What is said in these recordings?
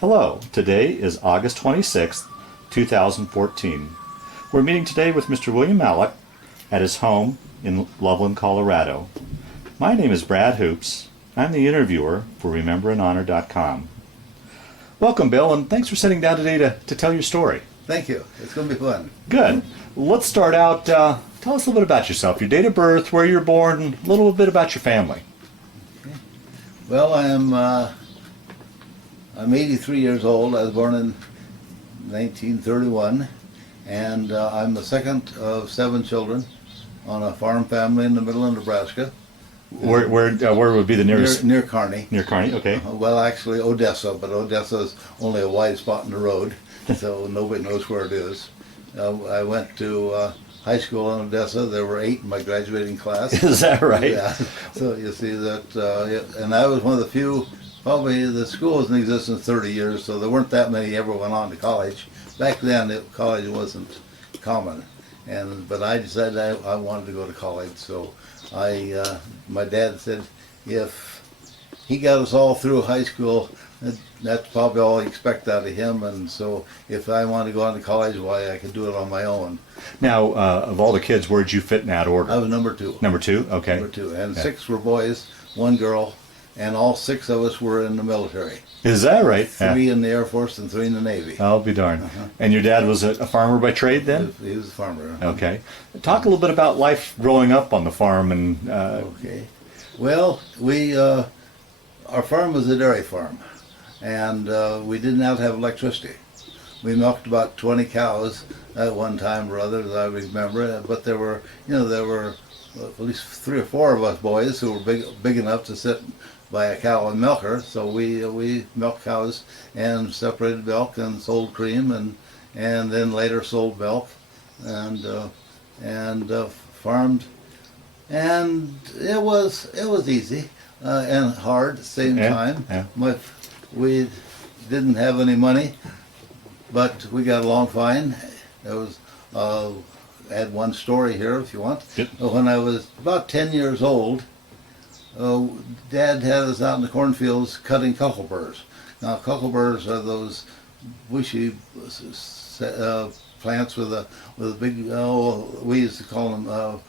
Hello, today is August 26th, 2014. We're meeting today with Mr. William Marlatt at his home in Loveland, Colorado. My name is Brad Hoops. I'm the interviewer for RememberAndHonor.com. Welcome, Bill, and thanks for sitting down today to tell your story. Thank you. It's going to be fun. Good. Let's start out. Tell us a little bit about yourself, your date of birth, where you're born, and a little bit about your family. Okay. Well, I'm 83 years old. I was born in 1931, and I'm the second of 7 children on a farm family in the middle of Nebraska. Where would be the nearest? Near Kearney. Near Kearney, okay. Well, actually Odessa, but Odessa is only a wide spot in the road, so nobody knows where it is. I went to high school in Odessa. There were 8 in my graduating class. Is that right? Yeah. So you see that, and I was one of the few. Probably the school was in existence 30 years, so there weren't that many ever went on to college. Back then, college wasn't common, but I decided I wanted to go to college. So my dad said, if he got us all through high school, that's probably all I expect out of him. And so if I wanted to go on to college, why, I could do it on my own. Now, of all the kids, where'd you fit in that order? I was number 2. Number 2? Okay. Number 2, and Okay. 6 6 were boys, 1 girl. And all 6 of us were in the military. Is that right? 3 in the Air Force and 3 in the Navy. I'll be darned. And your dad was a farmer by trade then? He was a farmer. Okay. Talk a little bit about life growing up on the farm and... Okay. Well, our farm was a dairy farm, and we did not have electricity. We milked about 20 cows at one time or other, as I remember, but there were at least 3 or 4 of us boys who were big enough to sit by a cow and milk her. So we milked cows and separated milk and sold cream and then later sold milk and farmed, and it was easy and hard at the same time. Yeah. We didn't have any money, but we got along fine. There was add one story here if you want. Yep. When I was about 10 years old, Dad had us out in the cornfields cutting cockleburrs. Now, cockleburrs are those bushy plants with a big, we used to call them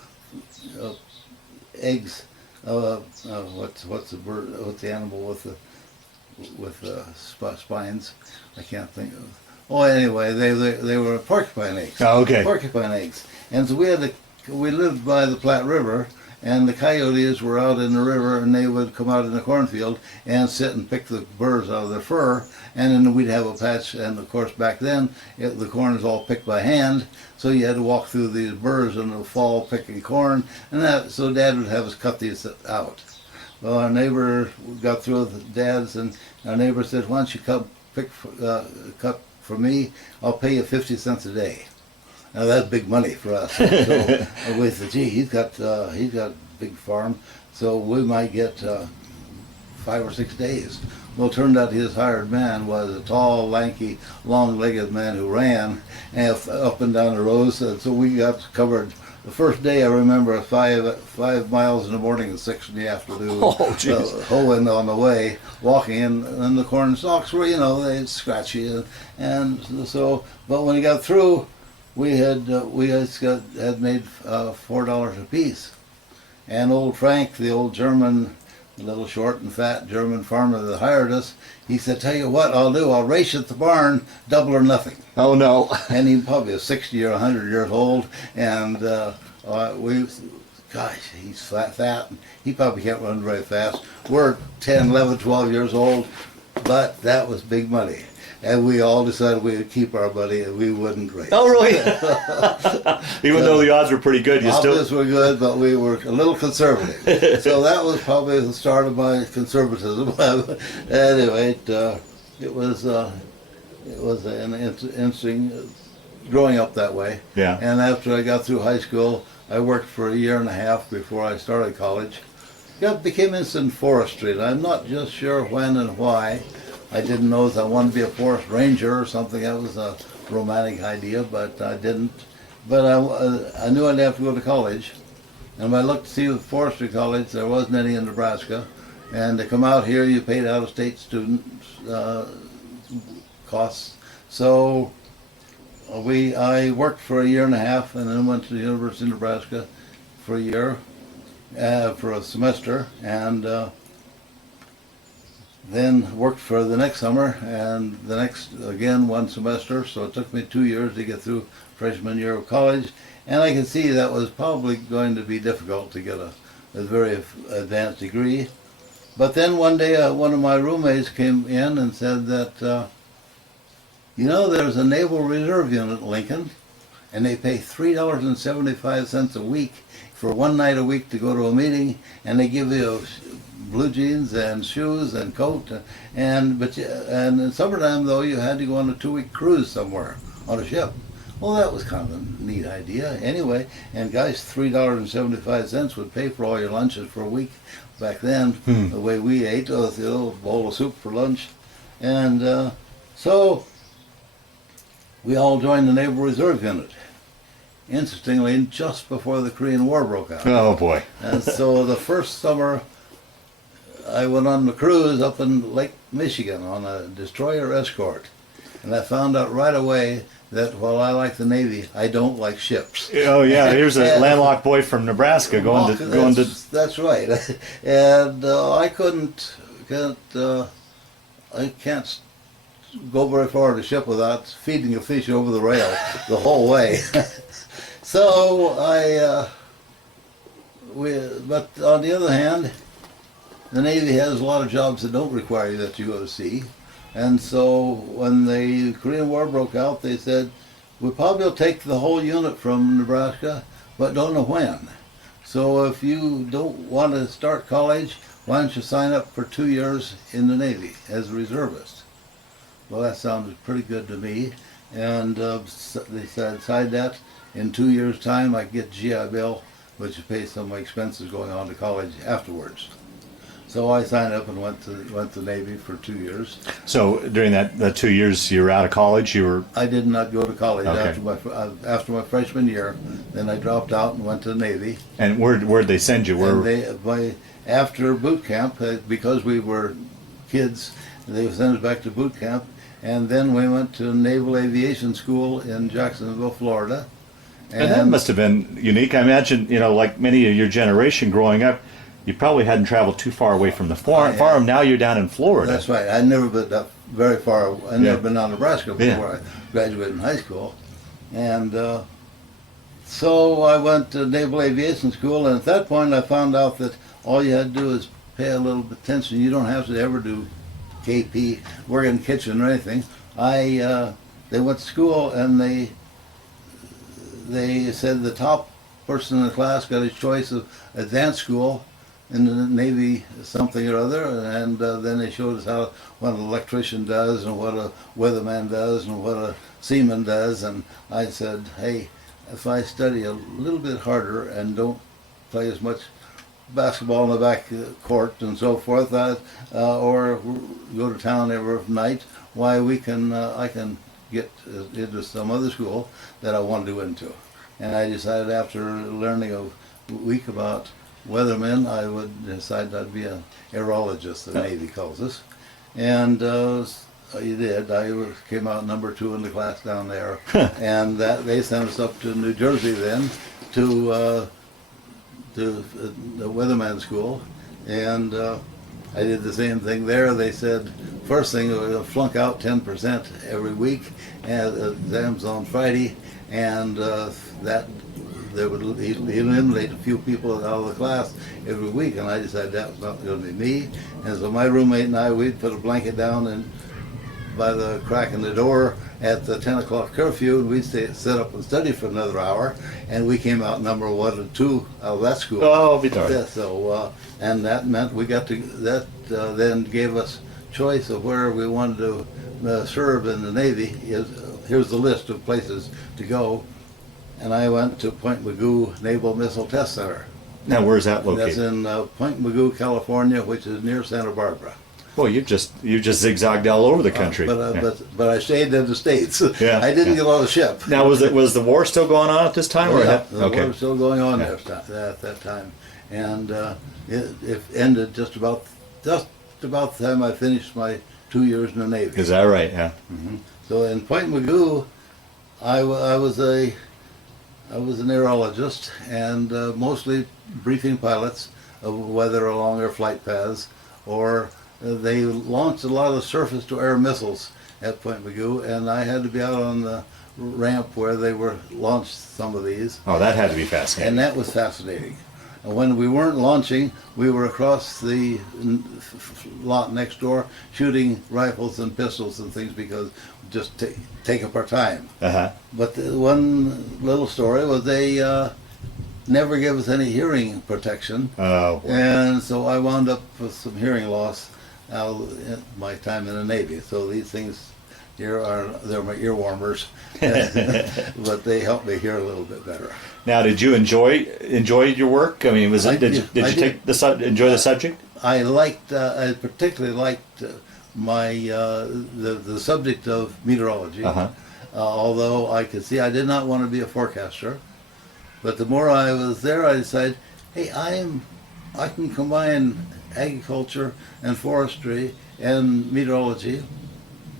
eggs. What's the bird? What's the animal with the spines? I can't think of. Oh, anyway, they were porcupine eggs. Oh, okay. Porcupine eggs, and so we lived by the Platte River, and the coyotes were out in the river, and they would come out in the cornfield and sit and pick the burrs out of their fur, and then we'd have a patch. And of course, back then the corn was all picked by hand, so you had to walk through these burrs in the fall picking corn, and so Dad would have us cut these out. Well, our neighbor got through with Dad's, and our neighbor said, "Why don't you cut for me? I'll pay you 50 cents a day." Now that's big money for us. So we said, "Gee, he's got a big farm, so we might get 5 or 6 days." Well, it turned out his hired man was a tall, lanky, long-legged man who ran up and down the rows. And so we got covered. The first day I remember 5 miles in the morning and 6 in the afternoon. Oh, jeez. Hoeing on the way, walking in, and the corn stalks were, they'd scratch you, and so. But when he got through, we had made $4 apiece, and old Frank, the old German, little short and fat German farmer that hired us, he said, "Tell you what I'll do, I'll race at the barn, double or nothing." Oh, no. And he probably was 60 or 100 years old, and gosh, he's fat, and he probably can't run very fast. We're 10, 11, 12 years old, but that was big money. And we all decided we would keep our money and we wouldn't race. Oh, really? Even though the odds were pretty good, you still... Odds were good, but we were a little conservative. So that was probably the start of my conservatism. Anyway, it was an interesting growing up that way. Yeah. And after I got through high school, I worked for a year and a half before I started college. Became interested in forestry, and I'm not just sure when and why. I didn't know if I wanted to be a forest ranger or something. That was a romantic idea, but I didn't. But I knew I'd have to go to college. And when I looked to see the forestry college, there wasn't any in Nebraska. And to come out here, you paid out-of-state students costs. So I worked for a year and a half, and then went to the University of Nebraska for a year, for a semester, and then worked for the next summer, and the next, again, one semester. So it took me 2 years to get through freshman year of college, and I could see that was probably going to be difficult to get a very advanced degree. But then one day, one of my roommates came in and said that, there's a Naval Reserve unit in Lincoln, and they pay $3.75 a week for one night a week to go to a meeting, and they give you blue jeans and shoes and coat, and in summertime though you had to go on a 2-week cruise somewhere on a ship. Well, that was kind of a neat idea. Anyway, and guys, $3.75 would pay for all your lunches for a week back then. The way we ate, a bowl of soup for lunch, and so we all joined the Naval Reserve Unit. Interestingly, just before the Korean War broke out. Oh boy! And so the first summer, I went on the cruise up in Lake Michigan on a destroyer escort, and I found out right away that while I like the Navy, I don't like ships. Oh yeah, here's a landlocked boy from Nebraska going to. That's right, and I can't go very far in a ship without feeding a fish over the rail the whole way. So but on the other hand, the Navy has a lot of jobs that don't require that you go to sea. And so when the Korean War broke out, they said, we probably will take the whole unit from Nebraska, but don't know when. So if you don't want to start college, why don't you sign up for 2 years in the Navy as a reservist? Well, that sounded pretty good to me. And they decided that in 2 years' time I get GI Bill, which pays some of my expenses going on to college afterwards. So I signed up and went to the Navy for 2 years. So during that 2 years you were out of college, you were... I did not go to college Okay. after my freshman year. Then I dropped out and went to the Navy. And where'd they send you? After boot camp, because we were kids, they sent us back to boot camp. And then we went to Naval Aviation School in Jacksonville, Florida. And that must have been unique. I imagine, like many of your generation growing up, you probably hadn't traveled too far away from the farm. Now you're down in Florida. That's right. I'd never been up very far. I'd never been down to Nebraska before I graduated in high school. And so I went to Naval Aviation School, and at that point I found out that all you had to do is pay a little bit attention. You don't have to ever do KP, work in the kitchen or anything. They went to school, and they said the top person in the class got his choice of advanced school in the Navy, something or other, and then they showed us what an electrician does and what a weatherman does and what a seaman does. And I said, hey, if I study a little bit harder and don't play as much basketball in the back court and so forth, or go to town every night, why I can get into some other school that I want to go into. And I decided after learning a week about weathermen, I would decide I'd be an aerologist, the Navy calls us. And I did. I came out number 2 in the class down there. And they sent us up to New Jersey then to the weatherman school. And I did the same thing there. They said, first thing, flunk out 10% every week, and exams on Friday, and that they would eliminate a few people out of the class every week, and I decided that was not going to be me. And so my roommate and I, we'd put a blanket down and by the crack in the door at the 10 o'clock curfew, and we'd sit up and study for another hour, and we came out number 1 and 2 out of that school. Oh, be darned. Yeah, so, and that meant we got to, then gave us choice of where we wanted to serve in the Navy. Here's the list of places to go. And I went to Point Mugu Naval Missile Test Center. Now, where's that located? That's in Point Mugu, California, which is near Santa Barbara. Well, you just zigzagged all over the country. But I stayed in the States. Yeah, I didn't get on the ship. Now, was the war still going on at this time? Oh, or yeah, the okay. war was still going on there at that time, and it ended just about the time I finished my 2 years in the Navy. Is that right? Yeah. So in Point Mugu, I was an aerologist and mostly briefing pilots of weather along their flight paths, or they launched a lot of surface-to-air missiles at Point Mugu, and I had to be out on the ramp where they were launched some of these. Oh, that had to be fascinating. And that was fascinating. And when we weren't launching, we were across the lot next door shooting rifles and pistols and things because just take up our time. Uh-huh. But the one little story was they never gave us any hearing protection. Oh, boy. And so I wound up with some hearing loss out of my time in the Navy. So these things here they're my ear warmers, but they help me hear a little bit better. Now, did you enjoy your work? I mean, did you enjoy the subject? I particularly liked the subject of meteorology. Uh-huh. Although I could see I did not want to be a forecaster, but the more I was there, I decided, hey, I can combine agriculture and forestry and meteorology.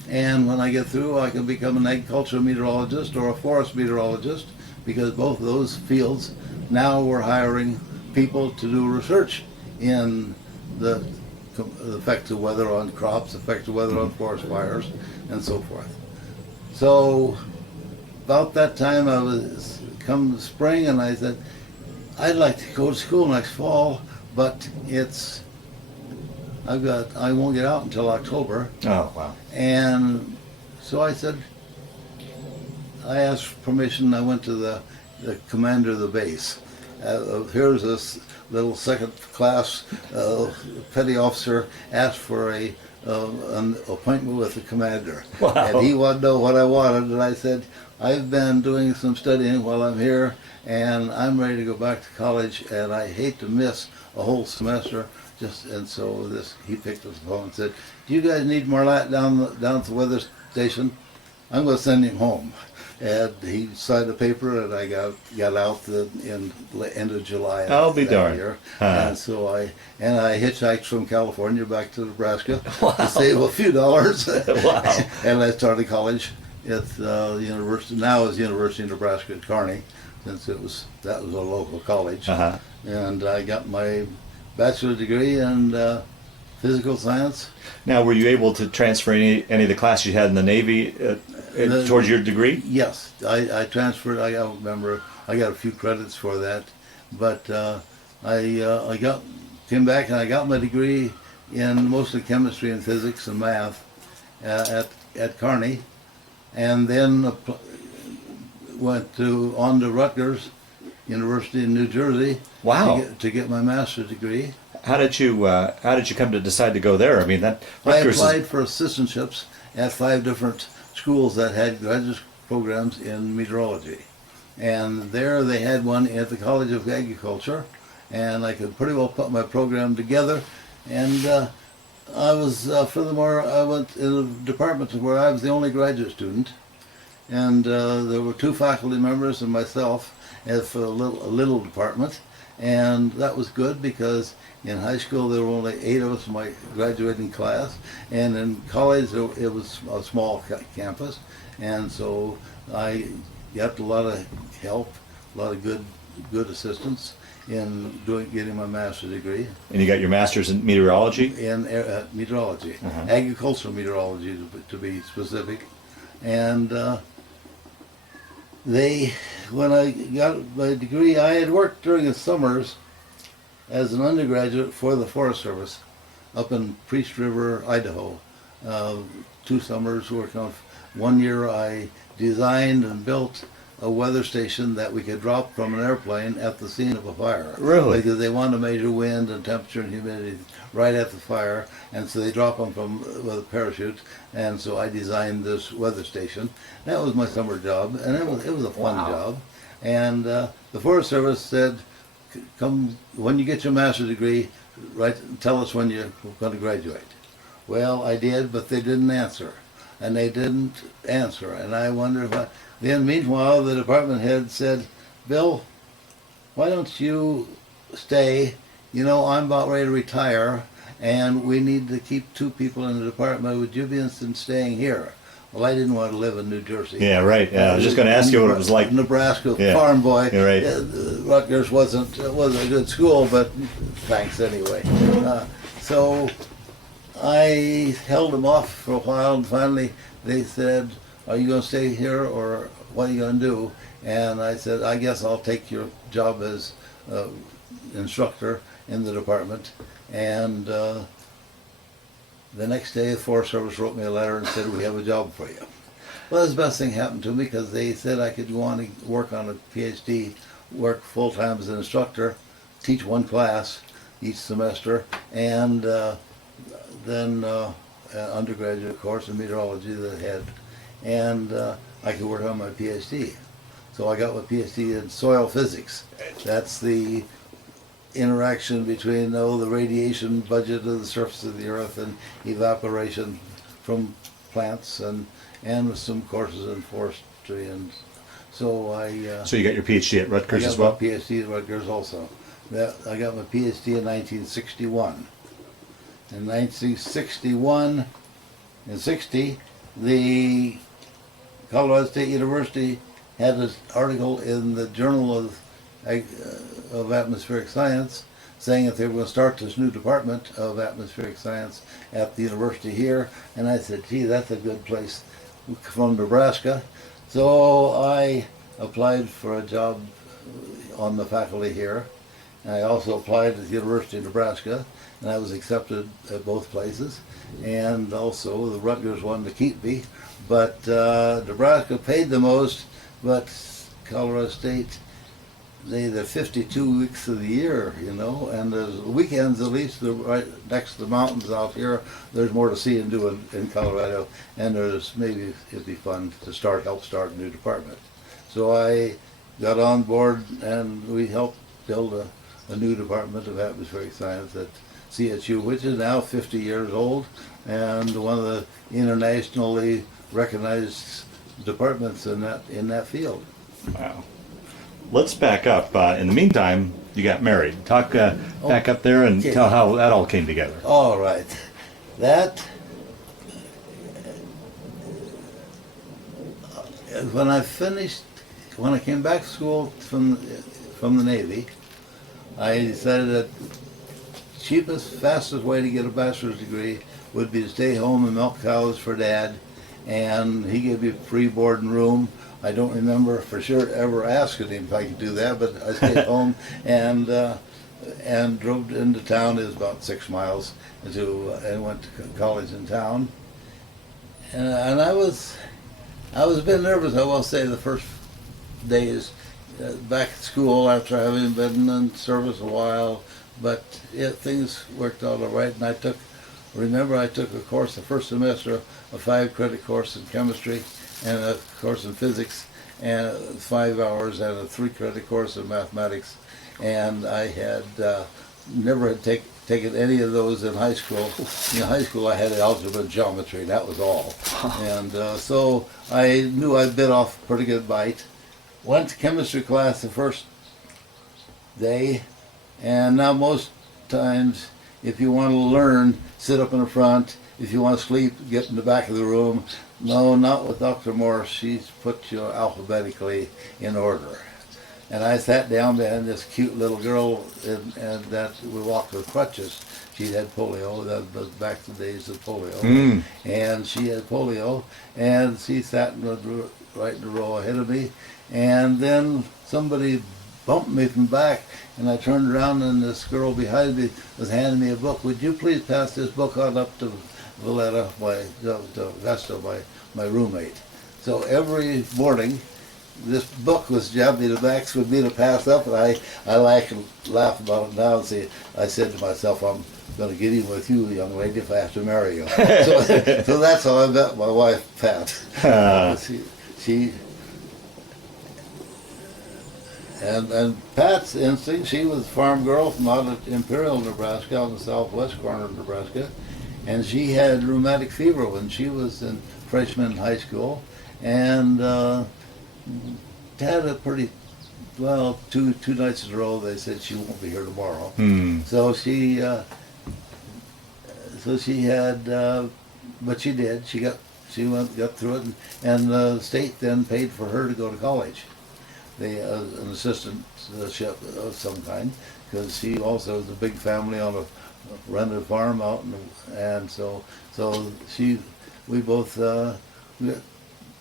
And when I get through, I can become an agricultural meteorologist or a forest meteorologist, because both of those fields now we're hiring people to do research in the effects of weather on crops, effects of weather on forest fires, and so forth. So about that time, I was come spring, and I said, I'd like to go to school next fall, but I won't get out until October. Oh, wow. And so I said, I asked permission. I went to the commander of the base. Here's this little second-class petty officer asked for an appointment with the commander. Wow. And he wanted to know what I wanted, and I said, I've been doing some studying while I'm here, and I'm ready to go back to college, and I hate to miss a whole semester. And so he picked up the phone and said, do you guys need Marlatt down at the weather station? I'm going to send him home. And he signed a paper, and I got out in the end of July. I'll be that darned. year. Huh. And so I hitchhiked from California back to Nebraska Wow. to save a few dollars. Wow. And I started college at University. Now is University of Nebraska at Kearney, since that was a local college. Uh-huh. And I got my bachelor's degree in physical science. Now, were you able to transfer any of the classes you had in the Navy towards your degree? Yes, I transferred. I got a few credits for that, but I came back and I got my degree in mostly chemistry and physics and math at Kearney, and then went on to Rutgers University in New Jersey. Wow. To get my master's degree. How did you come to decide to go there? I mean, I applied for assistantships at 5 different schools that had graduate programs in meteorology, and there they had one at the College of Agriculture, and I could pretty well put my program together. And furthermore, I went in a department where I was the only graduate student, and there were 2 faculty members and myself for a little department. And that was good because in high school there were only 8 of us in my graduating class, and in college it was a small campus, and so I got a lot of help, a lot of good assistance in getting my master's degree. And you got your master's in meteorology? In meteorology, Uh-huh. agricultural meteorology to be specific, and when I got my degree, I had worked during the summers as an undergraduate for the Forest Service up in Priest River, Idaho. 2 summers working on. One year I designed and built a weather station that we could drop from an airplane at the scene of a fire. Really? Because they wanted to measure wind and temperature and humidity right at the fire, and so they drop them with a parachute. And so I designed this weather station. That was my summer job, and it was a fun Wow. job. And the Forest Service said, "Come when you get your master's degree, tell us when you're going to graduate." Well, I did, but they didn't answer, and I wondered why. Then, meanwhile, the department head said, "Bill, why don't you stay? I'm about ready to retire, and we need to keep 2 people in the department. Would you be interested in staying here? Well, I didn't want to live in New Jersey. Yeah, right. Yeah, I was just going to ask you what it was like. Nebraska Yeah. farm boy. You're right. Rutgers wasn't a good school, but thanks anyway. So I held them off for a while, and finally they said, "Are you going to stay here, or what are you going to do?" And I said, "I guess I'll take your job as instructor in the department." And the next day, the Forest Service wrote me a letter and said, "We have a job for you." Well, that's the best thing happened to me, because they said I could go on and work on a PhD, work full-time as an instructor, teach 1 class each semester, and then an undergraduate course in meteorology that I had. And I could work on my PhD. So I got my PhD in soil physics. That's the interaction between the radiation budget of the surface of the earth and evaporation from plants, and with some courses in forestry. And so So you got your PhD at Rutgers as I got well? my PhD at Rutgers also. I got my PhD in 1961. In 1961 and 60, the Colorado State University had an article in the Journal of Atmospheric Science saying that they were going to start this new department of atmospheric science at the university here. And I said, "Gee, that's a good place," from Nebraska. So I applied for a job on the faculty here. I also applied at the University of Nebraska, and I was accepted at both places. And also the Rutgers wanted to keep me, but Nebraska paid the most, but Colorado State, they're 52 weeks of the year, and there's weekends, at least right next to the mountains out here. There's more to see and do in Colorado, and maybe it'd be fun to help start a new department. So I got on board, and we helped build a new department of atmospheric science at CSU, which is now 50 years old, and one of the internationally recognized departments in that field. Wow. Let's back up. In the meantime, you got married. Talk back up there and okay. tell how that all came together. All right. When I came back to school from the Navy, I decided that cheapest, fastest way to get a bachelor's degree would be to stay home and milk cows for Dad, and he gave me free board and room. I don't remember for sure ever asking him if I could do that, but I stayed home and drove into town. It was about 6 miles and went to college in town. And I was a bit nervous, I will say, the first days back at school after having been in service a while, but things worked out all right. And I took a course the first semester, a 5-credit course in chemistry, and a course in physics, and 5 hours, and a 3-credit course in mathematics. And I had never taken any of those in high school. In high school I had algebra and geometry, and that was all. And so I knew I bit off a pretty good bite. Went to chemistry class the first day, and now most times if you want to learn, sit up in the front. If you want to sleep, get in the back of the room. No, not with Dr. Morse. She's put you alphabetically in order. And I sat down behind this cute little girl, and that we walked with crutches. She had polio. That was back in the days of polio. And she had polio, and she sat right in the row ahead of me. And then somebody bumped me from back, and I turned around, and this girl behind me was handing me a book. "Would you please pass this book on up to Valletta, to Vesta, my roommate?" So every morning, this book was jammed in the back for me to pass up, and I laugh about it now. And I said to myself, "I'm going to get in with you, young lady, if I have to marry you." So that's how I met my wife, Pat. And Pat's instinct, she was a farm girl from out of Imperial, Nebraska, out in the southwest corner of Nebraska, and she had rheumatic fever when she was in freshman in high school, and had a pretty, two nights in a row they said she won't be here tomorrow. So she so she had, but she did. Got through it, and the state then paid for her to go to college. An assistantship of some kind, because she also has a big family on a rented farm out, and so we both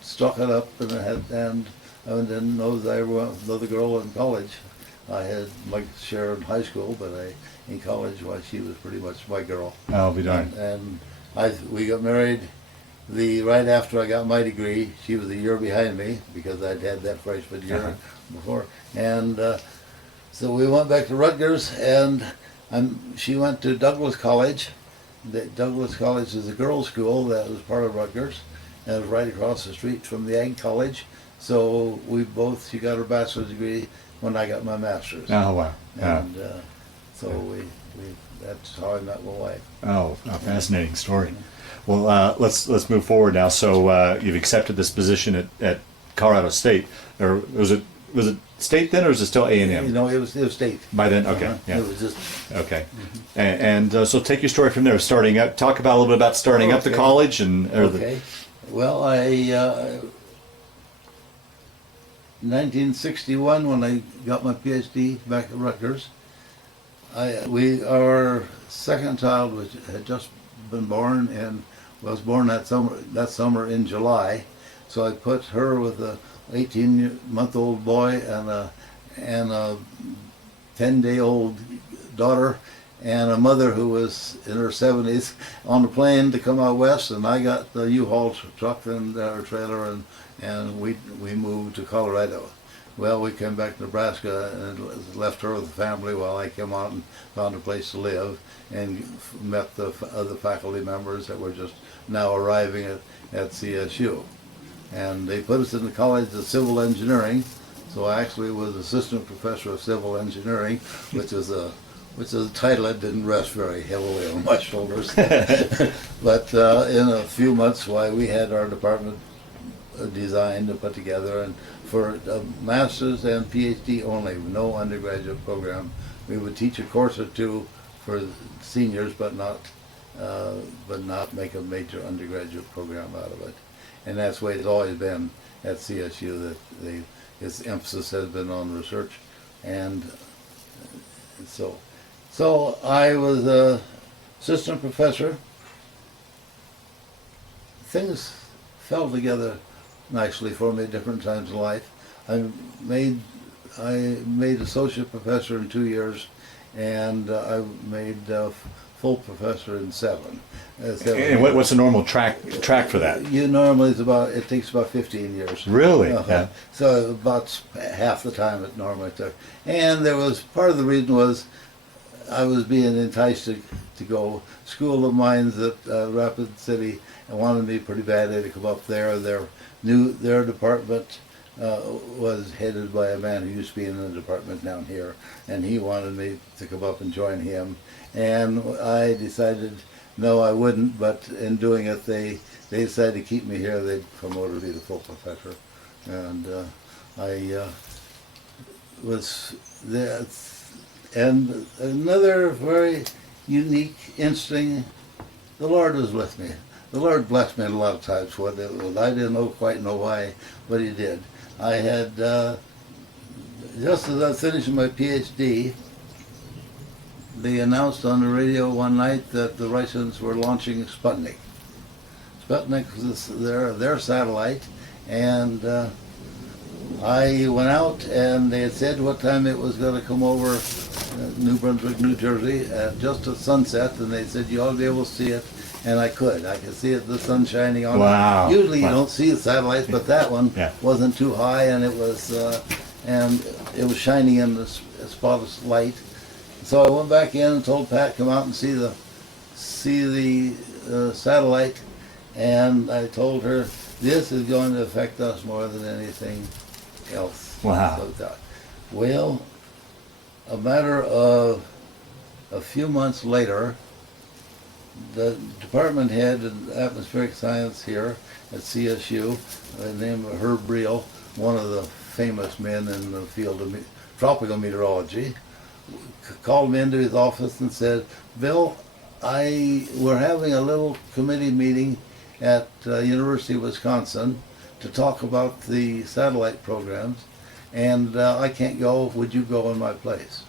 stuck it up and I didn't know that I were another girl in college. I had my share in high school, but in college, well, she was pretty much my girl. I'll be darned. And we got married right after I got my degree. She was a year behind me because I'd had that freshman year before. And so we went back to Rutgers, and she went to Douglas College. Douglas College is a girls' school that was part of Rutgers, and it was right across the street from the Ag College. So she got her bachelor's degree when I got my master's. Oh, wow. And so that's how I met my wife. Oh, a fascinating story. Well, let's move forward now. So you've accepted this position at Colorado State, or was it state then, or is it still A&M? It was state. By then, okay, yeah. It was just okay. And so take your story from there. Starting up, talk about a little bit about starting up the college and. Okay. Well, 1961, when I got my PhD back at Rutgers, our second child had just been born and was born that summer in July. So I put her with a 18-month-old boy and a 10-day-old daughter and a mother who was in her 70s on the plane to come out west, and I got the U-Haul truck and our trailer, and we moved to Colorado. Well, we came back to Nebraska and left her with the family while I came out and found a place to live and met the other faculty members that were just now arriving at CSU. And they put us in the College of Civil Engineering, so I actually was assistant professor of civil engineering, which is a title that didn't rest very heavily on my shoulders. But in a few months, we had our department designed and put together, and for master's and PhD only, no undergraduate program. We would teach a course or two for seniors, but not make a major undergraduate program out of it. And that's the way it's always been at CSU, that its emphasis has been on research. And so I was a assistant professor. Things fell together nicely for me at different times in life. I made associate professor in 2 years, and I made full professor in 7. And what's a normal track for that? Normally it takes about 15 years. Really? Yeah. So about half the time it normally took. And there was part of the reason was I was being enticed to go. School of Mines at Rapid City and wanted me pretty badly to come up there. Their department was headed by a man who used to be in the department down here, and he wanted me to come up and join him. And I decided no, I wouldn't. But in doing it, they decided to keep me here. They promoted me to full professor, and I was there. And another very unique, interesting, the Lord was with me. The Lord blessed me a lot of times. What it was, I didn't quite know why, but He did. I had, just as I was finishing my PhD, they announced on the radio one night that the Russians were launching Sputnik. Sputnik was their satellite, and I went out, and they had said what time it was going to come over New Brunswick, New Jersey, at just at sunset, and they said you ought to be able to see it, and I could see it, the sun shining on wow. it. Usually wow. You don't see the satellites, but that one wasn't too high, and it was shining in the spot of light. So I went back in and told Pat come out and see the satellite, and I told her this is going to affect us more than anything else. Wow. Well, a matter of a few months later, the department head in atmospheric science here at CSU, named Herb Briel, one of the famous men in the field of tropical meteorology, called me into his office and said, "Bill, we're having a little committee meeting at University of Wisconsin to talk about the satellite programs, and I can't go. Would you go in my place?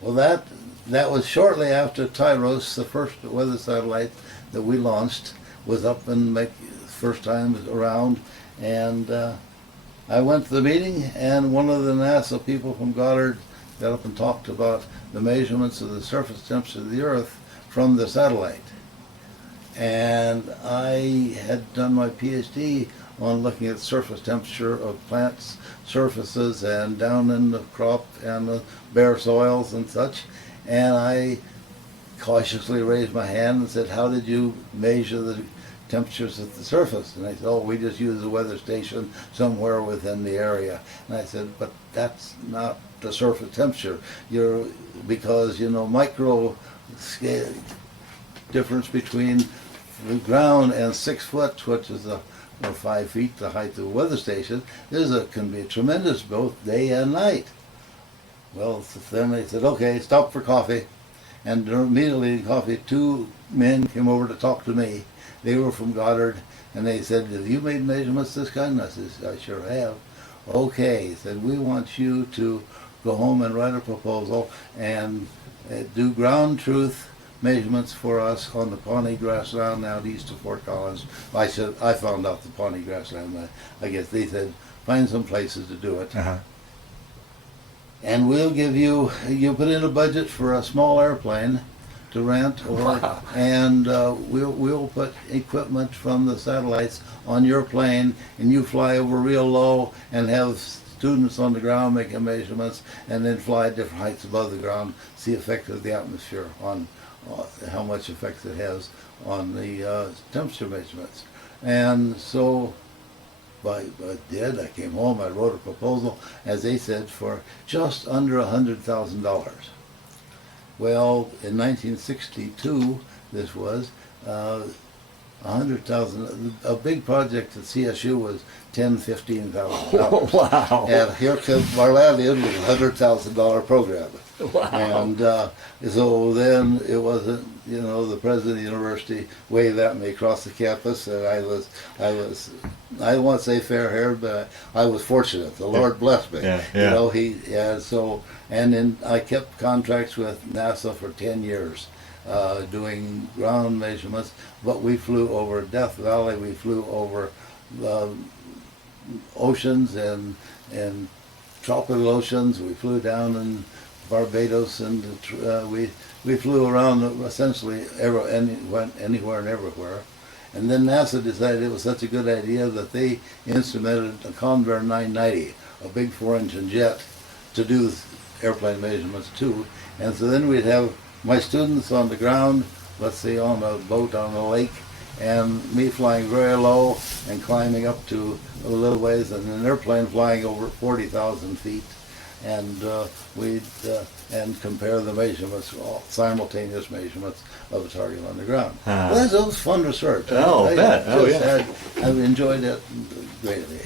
Well, that was shortly after Tyros, the first weather satellite that we launched, was up and first time around, and I went to the meeting, and one of the NASA people from Goddard got up and talked about the measurements of the surface temperature of the Earth from the satellite. And I had done my PhD on looking at surface temperature of plants, surfaces, and down in the crop and the bare soils and such. And I cautiously raised my hand and said, how did you measure the temperatures at the surface? And they said, oh, we just use a weather station somewhere within the area. And I said, but that's not the surface temperature. Because micro scale difference between the ground and 6 foot, which is or 5 feet the height of the weather station, can be tremendous both day and night. Well, then they said, okay, stop for coffee. And immediately in coffee, 2 men came over to talk to me. They were from Goddard, and they said, have you made measurements this kind? And I said, I sure have. Okay, he said, we want you to go home and write a proposal and do ground truth measurements for us on the Pawnee grassland out east of Fort Collins. I said, I found out the Pawnee grassland. I guess they said, find some places to do it. Uh-huh. And we'll give you put in a budget for a small airplane to rent, Wow. and we'll put equipment from the satellites on your plane, and you fly over real low and have students on the ground making measurements, and then fly at different heights above the ground, see effect of the atmosphere on how much effect it has on the temperature measurements. And so I did. I came home, I wrote a proposal, as they said, for just under $100,000. Well, in 1962, this was 100,000. A big project at CSU was $10,000–$15,000. Wow. And here comes Marlatt in with a $100,000 program. Wow. And so then it wasn't, the president of the university waved at me across the campus, and I don't want to say fair-haired, but I was fortunate. The Lord blessed me. Yeah. And then I kept contracts with NASA for 10 years. Doing ground measurements, but we flew over Death Valley, we flew over oceans and tropical oceans, we flew down in Barbados, and we flew around essentially went anywhere and everywhere. And then NASA decided it was such a good idea that they instrumented a Convair 990, a big 4-engine jet, to do airplane measurements too. And so then we'd have my students on the ground, let's say on a boat on a lake, and me flying very low and climbing up to a little ways, and an airplane flying over 40,000 feet, and we'd compare the measurements, simultaneous measurements of a target on the ground. Well, that was fun research. I've enjoyed it greatly.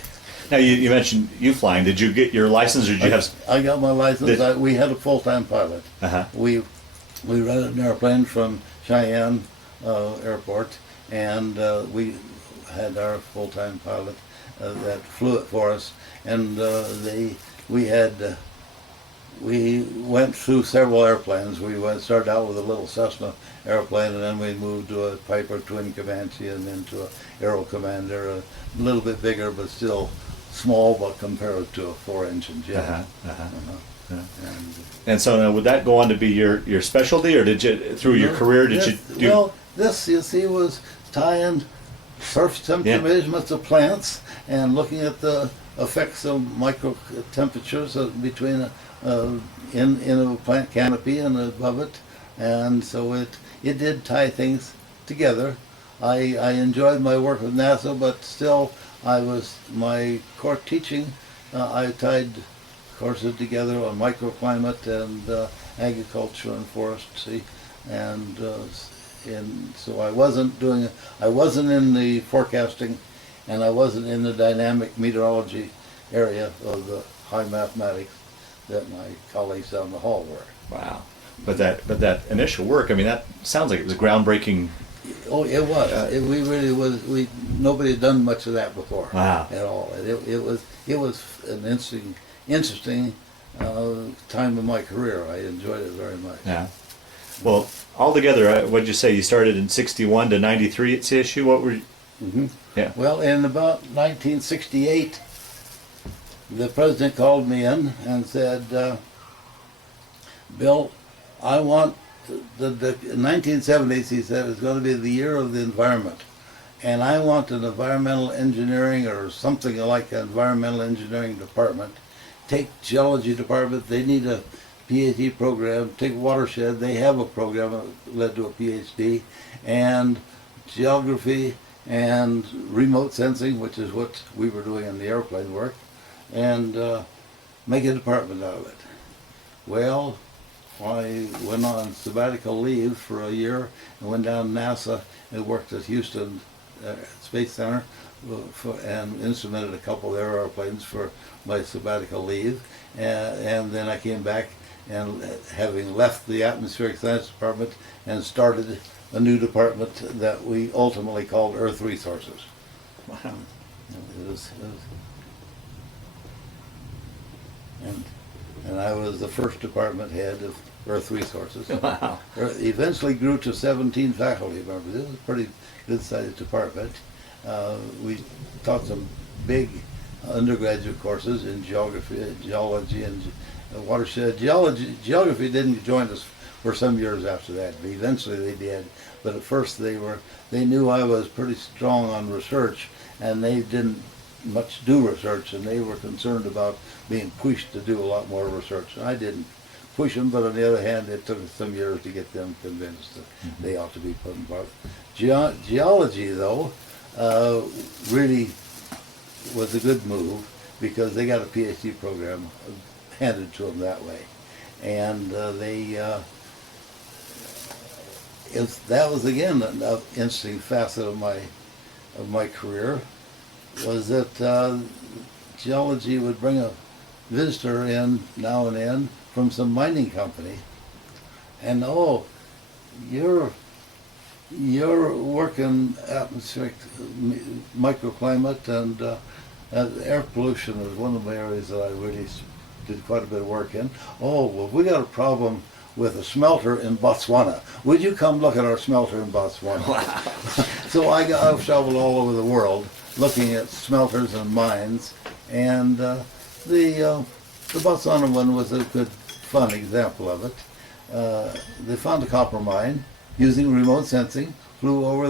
Now, you mentioned you flying. Did you get your license, or did you have... I got my license. We had a full-time pilot. Uh-huh. We rented an airplane from Cheyenne Airport, and we had our full-time pilot that flew it for us. And we went through several airplanes. We started out with a little Cessna airplane, and then we moved to a Piper Twin Comanche, and then to a Aero Commander, a little bit bigger, but still small, but compared to a 4-engine jet. And so now, would that go on to be your specialty, or did you, through your career, did you do... Well, this, you see, was tying surface temperature measurements of plants and looking at the effects of micro temperatures between in a plant canopy and above it. And so it did tie things together. I enjoyed my work with NASA, but still my core teaching, I tied courses together on microclimate and agriculture and forestry, and so I wasn't in the forecasting, and I wasn't in the dynamic meteorology area of the high mathematics that my colleagues down the hall were. Wow. But that initial work, I mean, that sounds like it was groundbreaking. Oh, it was. We really was. Nobody had done much of that before. Wow. At all. It was an interesting time of my career. I enjoyed it very much. Yeah. Well, altogether, what did you say? You started in 61 to 93 at CSU. What were you? Mm-hmm. Yeah. Well, in about 1968, the president called me in and said, Bill, I want the 1970s, he said, is going to be the year of the environment. And I want an environmental engineering or something like an environmental engineering department. Take geology department, they need a PhD program. Take Watershed, they have a program that led to a PhD. And geography and remote sensing, which is what we were doing in the airplane work, and make a department out of it. Well, I went on sabbatical leave for a year and went down to NASA and worked at Houston Space Center and instrumented a couple of their airplanes for my sabbatical leave. And then I came back and having left the atmospheric science department and started a new department that we ultimately called Earth Resources. Wow. And I was the first department head of Earth Resources. Wow. Eventually grew to 17 faculty members. It was a pretty good-sized department. We taught some big undergraduate courses in geography, geology, and watershed. Geography didn't join us for some years after that. Eventually they did, but at first they knew I was pretty strong on research, and they didn't much do research, and they were concerned about being pushed to do a lot more research. I didn't push them, but on the other hand, it took some years to get them convinced that they ought to be put in part. Geology, though, really was a good move because they got a PhD program handed to them that way, and that was again an interesting facet of my career, was that geology would bring a visitor in now and then from some mining company, and you're working atmospheric microclimate, and air pollution is one of the areas that I really did quite a bit of work in. Oh, well, we got a problem with a smelter in Botswana. Would you come look at our smelter in Botswana? Wow. So I've traveled all over the world looking at smelters and mines, and the Botswana one was a good, fun example of it. They found a copper mine using remote sensing, flew over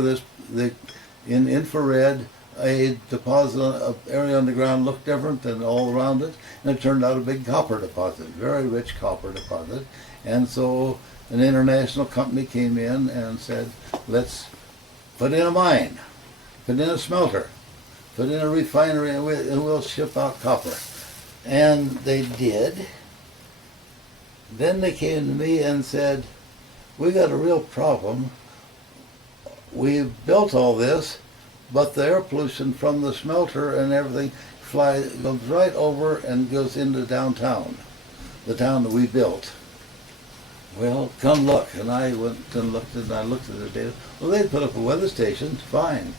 in infrared, a deposit, an area on the ground looked different than all around it, and it turned out a big copper deposit, very rich copper deposit. And so an international company came in and said, let's put in a mine, put in a smelter, put in a refinery, and we'll ship out copper. And they did. Then they came to me and said, we got a real problem. We've built all this, but the air pollution from the smelter and everything goes right over and goes into downtown, the town that we built. Well, come look. And I went and looked at the data. Well, they'd put up a weather station, fine.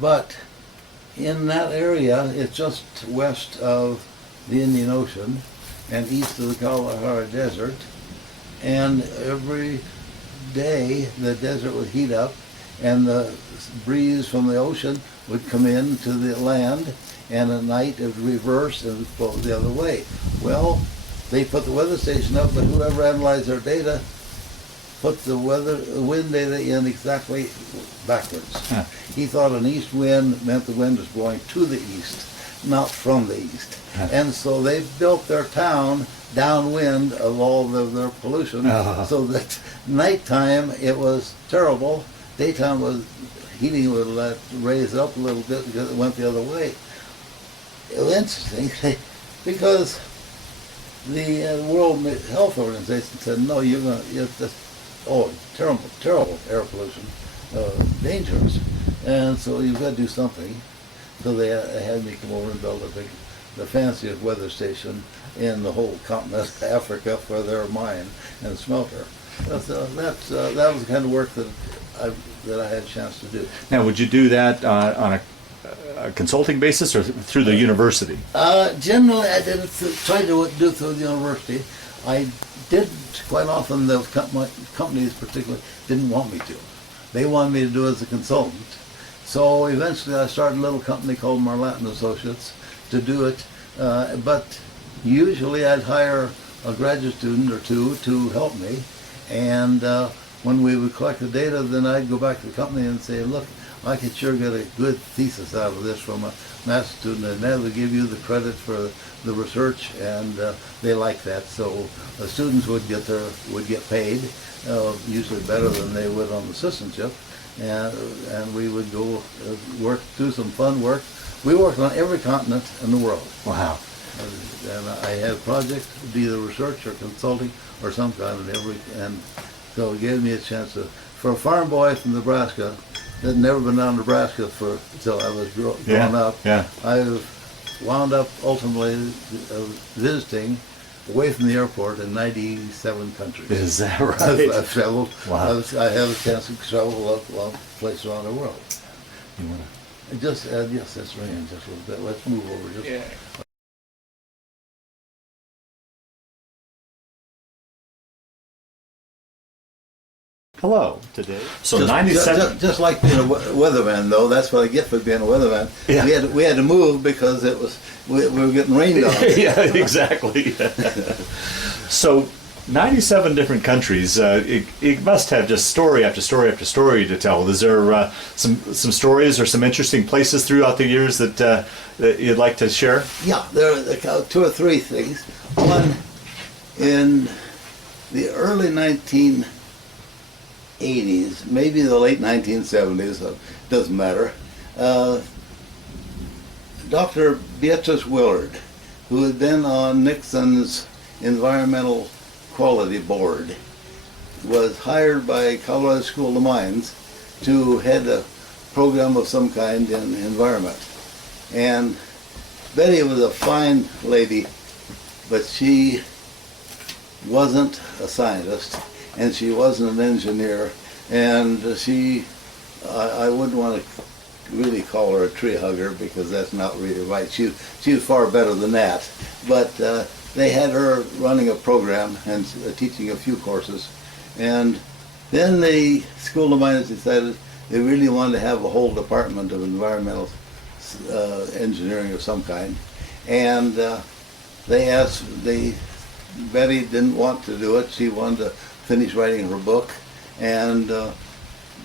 But in that area, it's just west of the Indian Ocean and east of the Colorado Desert. And every day the desert would heat up and the breeze from the ocean would come in to the land, and at night it would reverse and flow the other way. Well, they put the weather station up, but whoever analyzed their data put the wind data in exactly backwards. Huh. He thought an east wind meant the wind was blowing to the east, not from the east. Huh. And so they built their town downwind of all of their pollution, so that nighttime it was terrible. Daytime heating would raise up a little bit because it went the other way. It was interesting because the World Health Organization said, no, terrible, terrible air pollution, dangerous. And so you've got to do something. So they had me come over and build a big the fanciest weather station in the whole continent of Africa for their mine and smelter. That was the kind of work that I had a chance to do. Now, would you do that on a consulting basis or through the university? Generally, I didn't try to do it through the university. I did quite often. The companies, particularly, didn't want me to. They wanted me to do it as a consultant. So eventually, I started a little company called Marlatt and Associates to do it. But usually, I'd hire a graduate student or two to help me, and when we would collect the data, then I'd go back to the company and say, look, I could sure get a good thesis out of this from a master's student, and they would give you the credit for the research, and they like that. So the students would get paid, usually better than they would on assistantship, and we would go do some fun work. We worked on every continent in the world. Wow. And I had projects, be either research or consulting or some kind of and so it gave me a chance to, for a farm boy from Nebraska that had never been down to Nebraska until I was growing up, I wound up ultimately visiting away from the airport in 97 countries. Is that right? I've traveled. Wow. I have a chance to travel a lot of places around the world. You wanna... Yes, that's raining just a little bit. Let's move over. Yeah. Hello. Today. So 97. Just like being a weatherman, though. That's what I get for being a weatherman. Yeah. We had to move because we were getting rained on. Yeah, exactly. So 97 different countries. It must have just story after story after story to tell. Is there some stories or some interesting places throughout the years that you'd like to share? Yeah, there are two or three things. One, in the early 1980s, maybe the late 1970s, doesn't matter, Dr. Beatrice Willard, who had been on Nixon's Environmental Quality Board, was hired by Colorado School of Mines to head a program of some kind in environment. And Betty was a fine lady, but she wasn't a scientist, and she wasn't an engineer, and I wouldn't want to really call her a tree hugger because that's not really right. She was far better than that, but they had her running a program and teaching a few courses, and then the School of Mines decided they really wanted to have a whole department of environmental engineering of some kind, and Betty didn't want to do it. She wanted to finish writing her book, and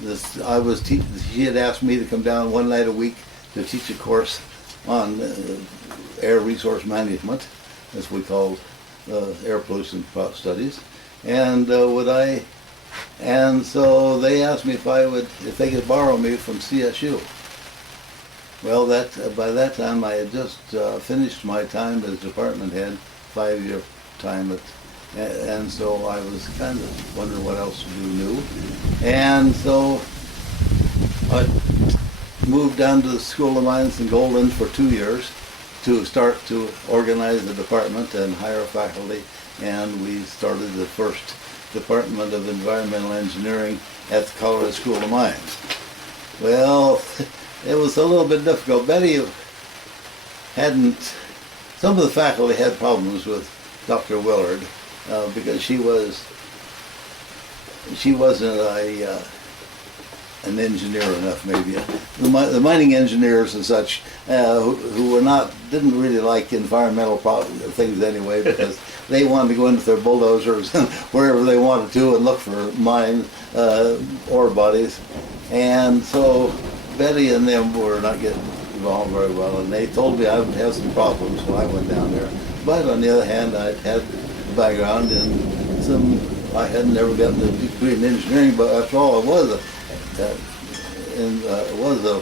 she had asked me to come down one night a week to teach a course on air resource management, as we called air pollution studies, and so they asked me if they could borrow me from CSU. Well, by that time I had just finished my time as department head, 5-year time and so I was kind of wondering what else to do new. And so I moved down to the School of Mines in Golden for 2 years to start to organize the department and hire faculty, and we started the first Department of Environmental Engineering at the Colorado School of Mines. Well, it was a little bit difficult. Betty some of the faculty had problems with Dr. Willard, because she wasn't an engineer enough, maybe. The mining engineers and such who didn't really like environmental things anyway, because they wanted to go into their bulldozers wherever they wanted to and look for mine ore bodies, and so Betty and them were not getting along very well, and they told me I would have some problems when I went down there. But on the other hand, I'd had background in I had never gotten a degree in engineering, but after all, I was a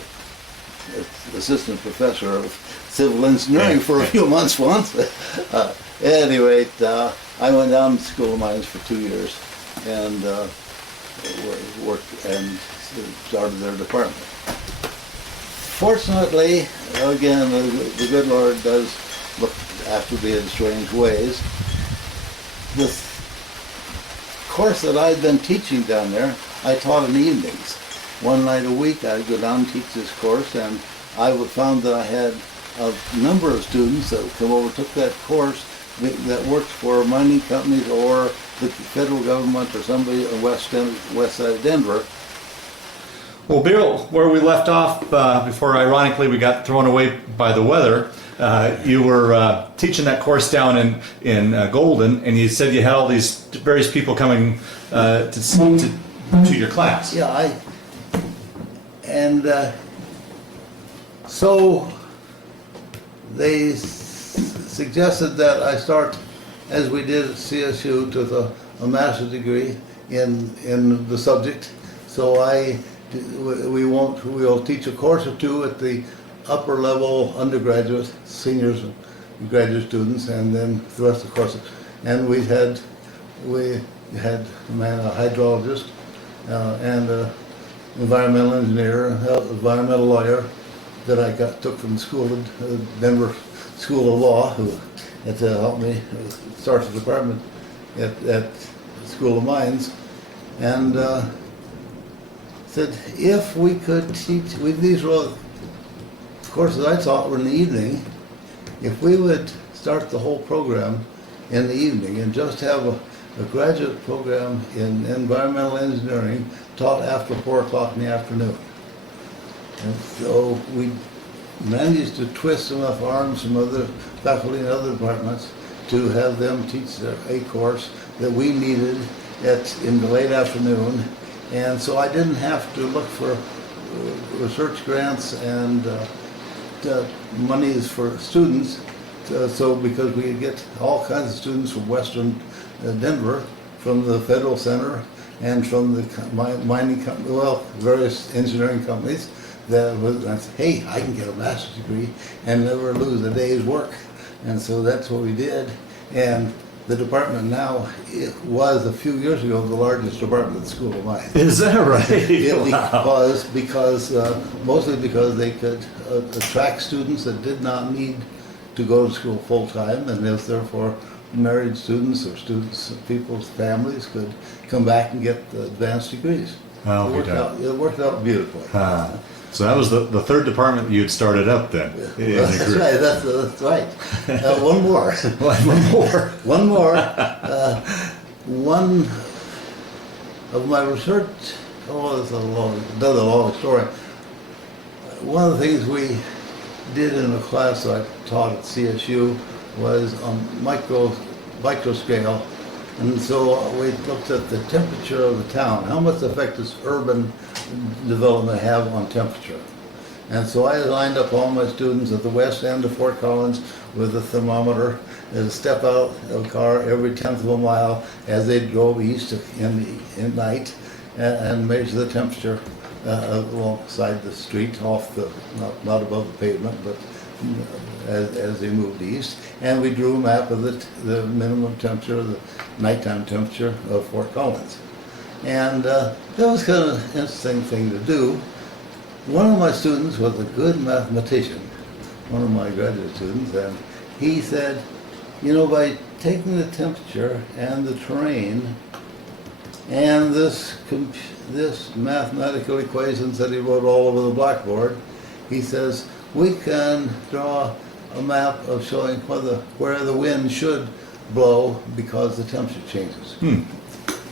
assistant professor of civil engineering for a few months once. At any rate, I went down to School of Mines for 2 years and worked and started their department. Fortunately, again, the good Lord does after being in strange ways. The course that I'd been teaching down there, I taught in the evenings. One night a week I'd go down and teach this course, and I found that I had a number of students that would come over, took that course, that worked for mining companies or the federal government or somebody in west side of Denver. Well, Bill, where we left off before, ironically, we got thrown away by the weather, you were teaching that course down in Golden, and you said you had all these various people coming to your class. Yeah, so they suggested that I start, as we did at CSU, to a master's degree in the subject. So we'll teach a course or two at the upper level undergraduate, seniors, and graduate students, and then the rest of the courses. And we had a hydrologist and an environmental engineer, an environmental lawyer that I took from the school, Denver School of Law, who had to help me start the department at School of Mines, and said if we could teach, these were all the courses I taught were in the evening, if we would start the whole program in the evening and just have a graduate program in environmental engineering taught after 4 o'clock in the afternoon. And so we managed to twist enough arms from other faculty in other departments to have them teach a course that we needed in the late afternoon. And so I didn't have to look for research grants and monies for students. So because we get all kinds of students from western Denver, from the Federal Center and from the mining company, well, various engineering companies, that was, I said, hey, I can get a master's degree and never lose a day's work. And so that's what we did. And the department now, it was a few years ago the largest department at the School of Mines. Is that right? It Wow. was because, mostly because they could attract students that did not need to go to school full time, and therefore married students or people's families could come back and get the advanced degrees. Oh, It worked out beautifully. So that was the third department you had started up then. That's right. That's right. One more. One more. One more. One of my research. It's another long story. One of the things we did in a class I taught at CSU was on micro scale, and so we looked at the temperature of the town. How much effect does urban development have on temperature? And so I lined up all my students at the west end of Fort Collins with a thermometer and step out of a car every 10th of a mile as they drove east in night and measure the temperature alongside the street, off the not above the pavement, but as they moved east. And we drew a map of the minimum temperature, the nighttime temperature of Fort Collins. And that was kind of an interesting thing to do. One of my students was a good mathematician, one of my graduate students, and he said, you know, by taking the temperature and the terrain and this mathematical equations that he wrote all over the blackboard, he says, we can draw a map of showing where the wind should blow because the temperature changes.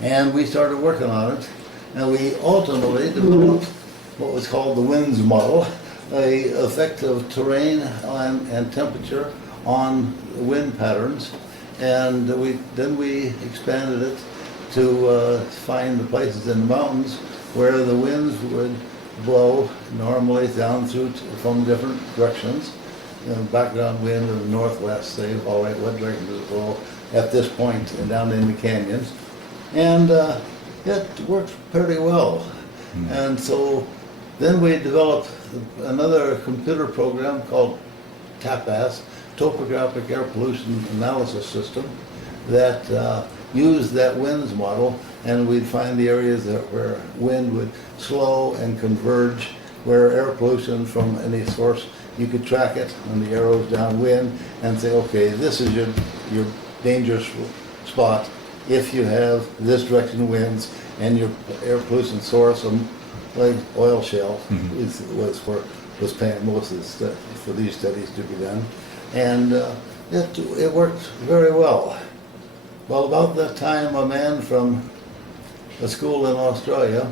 And we started working on it, and we ultimately developed what was called the winds model, a effect of terrain and temperature on wind patterns. And then we expanded it to find the places in the mountains where the winds would blow normally down from different directions. You know, background wind in the northwest, say, all right, what direction does it blow at this point and down in the canyons? And it worked pretty well. And so then we developed another computer program called TAPAS, Topographic Air Pollution Analysis System, that used that winds model, and we'd find the areas where wind would slow and converge where air pollution from any source, you could track it when the arrow's downwind and say, okay, this is your dangerous spot. If you have this direction winds and your air pollution source, like oil shale, was paying most of the stuff for these studies to be done, and it worked very well. Well, about that time, a man from a school in Australia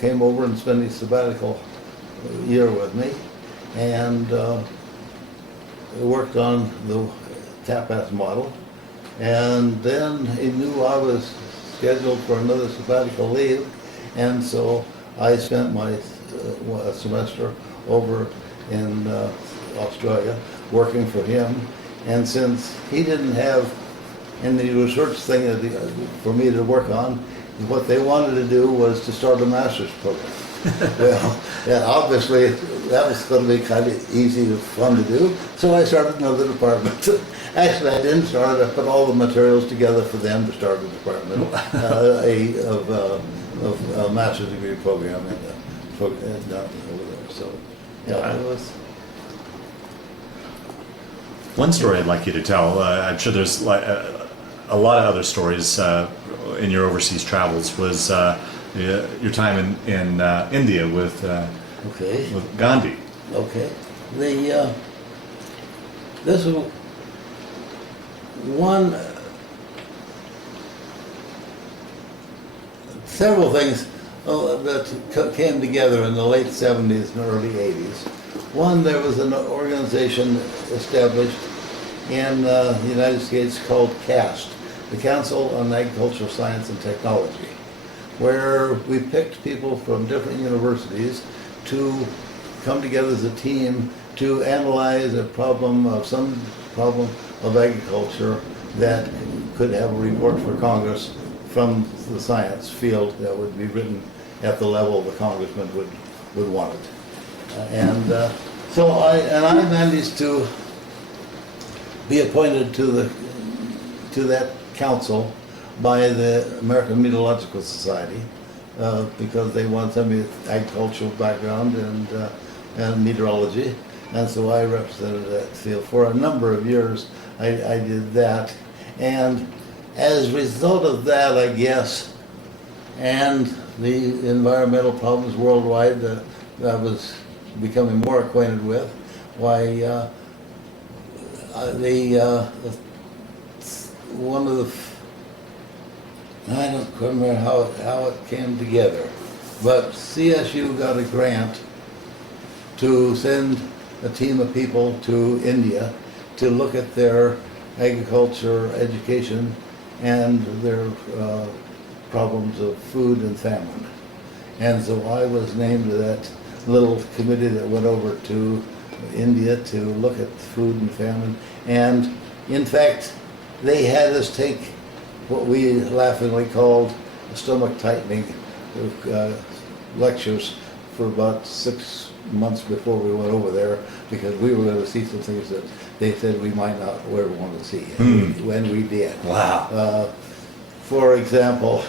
came over and spent his sabbatical year with me, and worked on the TAPAS model. And then he knew I was scheduled for another sabbatical leave, and so I spent my semester over in Australia working for him. And since he didn't have any research thing for me to work on, what they wanted to do was to start a master's program. Well, yeah, obviously that was going to be kind of easy and fun to do, so I started another department. Actually, I didn't start it. I put all the materials together for them to start a department of a master's degree program down over there. So, yeah, it was. One story I'd like you to tell, I'm sure there's a lot of other stories in your overseas travels, was your time in India with Gandhi. Okay. This was several things that came together in the late 70s and early 80s. One, there was an organization established in the United States called CAST, the Council on Agricultural Science and Technology, where we picked people from different universities to come together as a team to analyze some problem of agriculture that could have a report for Congress from the science field that would be written at the level the congressman would want it. So I managed to be appointed to that council by the American Meteorological Society because they wanted somebody with agricultural background and meteorology, and so I represented that field for a number of years. I did that, and as a result of that, I guess, and the environmental problems worldwide that I was becoming more acquainted with, one of the, I don't remember how it came together, but CSU got a grant to send a team of people to India to look at their agriculture, education, and their problems of food and famine. And so I was named to that little committee that went over to India to look at food and famine. And in fact, they had us take what we laughingly called stomach tightening lectures for about 6 months before we went over there, because we were going to see some things that they said we might not ever want to see when we did. Wow. For example,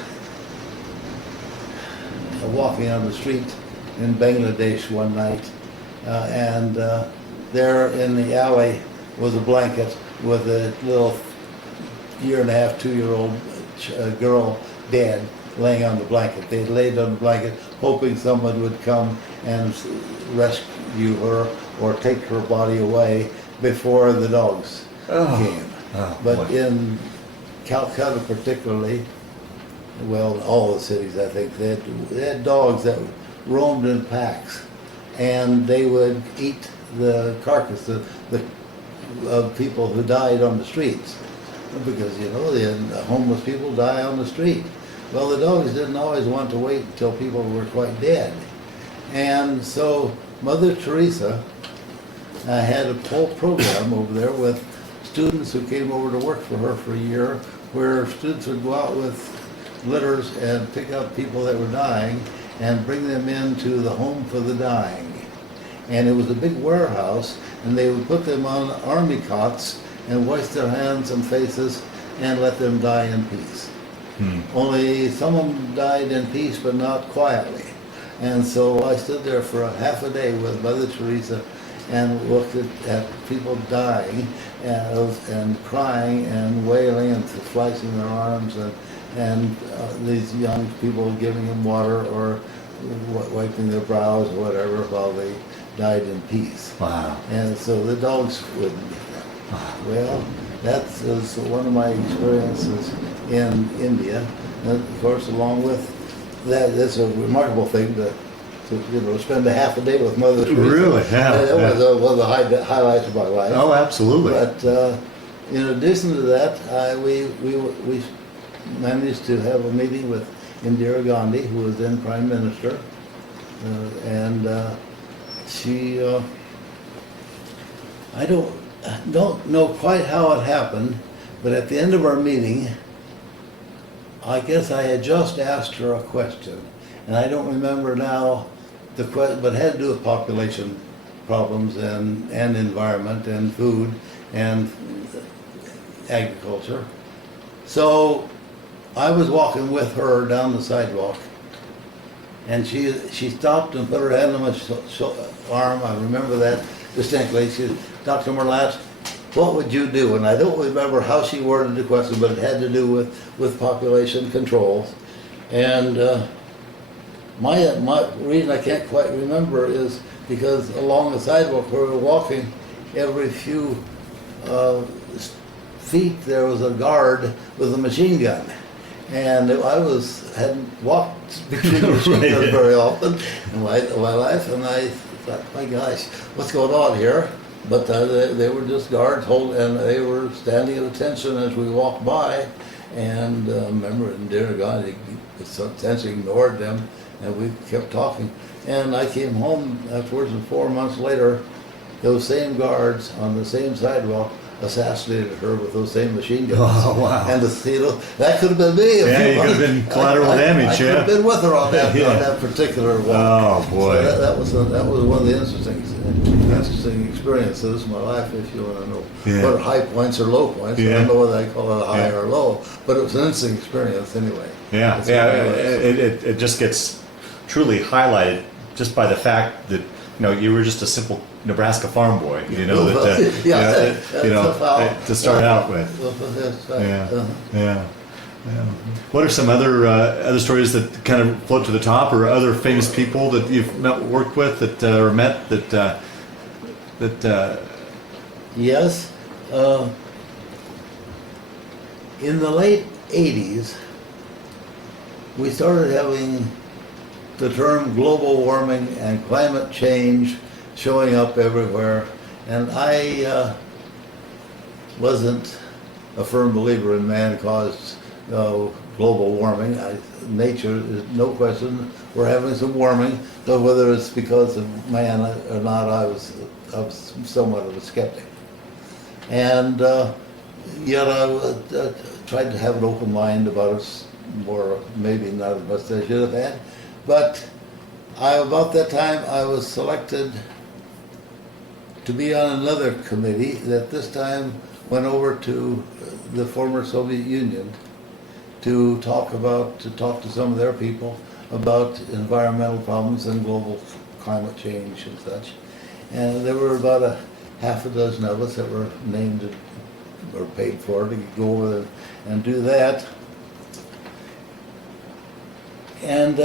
walking on the street in Bangladesh one night, and there in the alley was a blanket with a little 1.5, 2-year-old girl dead, laying on the blanket. They laid on the blanket hoping someone would come and rescue her or take her body away before the dogs came. But in Calcutta particularly, well, all the cities I think, they had dogs that roamed in packs, and they would eat the carcass of people who died on the streets, because the homeless people die on the street. Well, the dogs didn't always want to wait until people were quite dead, and so Mother Teresa had a whole program over there with students who came over to work for her for a year, where students would go out with litters and pick up people that were dying and bring them into the home for the dying. And it was a big warehouse, and they would put them on army cots and wash their hands and faces and let them die in peace. Only some of them died in peace, but not quietly. And so I stood there for a half a day with Mother Teresa and looked at people dying and crying and wailing and slicing their arms and these young people giving them water or wiping their brows or whatever while they died in peace. Wow. And so the dogs wouldn't get them. Well, that was one of my experiences in India. And of course, along with that, it's a remarkable thing to spend a half a day with Mother Teresa. Really? Yeah. That was one of the highlights of my life. Oh, absolutely. But in addition to that, we managed to have a meeting with Indira Gandhi, who was then Prime Minister, and she. I don't know quite how it happened, but at the end of our meeting, I guess I had just asked her a question, and I don't remember now the question, but it had to do with population problems and environment and food and agriculture. So I was walking with her down the sidewalk, and she stopped and put her hand on my arm. I remember that distinctly. She said, "Dr. Marlatt, what would you do?" And I don't remember how she worded the question, but it had to do with population control. And my reason I can't quite remember is because along the sidewalk where we were walking, every few feet there was a guard with a machine gun. And I hadn't walked between machine guns very often in my life, and I thought, my gosh, what's going on here? But they were just guards, and they were standing at attention as we walked by. And remember, Indira Gandhi essentially ignored them, and we kept talking. And I came home afterwards, and 4 months later, those same guards on the same sidewalk assassinated her with those same machine guns. Oh, wow. And that could have been me. Yeah, you could have been collateral damage. I could have been with her on that on that particular walk. Oh boy. So that was one of the interesting experiences of my life, if you want to know what are high points or low points. I don't know whether I call it a high or low, but it was an interesting experience anyway. Yeah, it just gets truly highlighted just by the fact that you were just a simple Nebraska farm boy, to start out with. Yeah. What are some other stories that kind of float to the top, or other famous people that you've worked with or met that? Yes. In the late 80s, we started having the term global warming and climate change showing up everywhere, and I wasn't a firm believer in man-caused global warming. Nature is no question. We're having some warming, though whether it's because of man or not, I was somewhat of a skeptic. And yet I tried to have an open mind about it, more maybe not as much as I should have had. But about that time, I was selected to be on another committee that this time went over to the former Soviet Union to talk to some of their people about environmental problems and global climate change and such. And there were about a half a dozen of us that were named or paid for to go over there and do that. And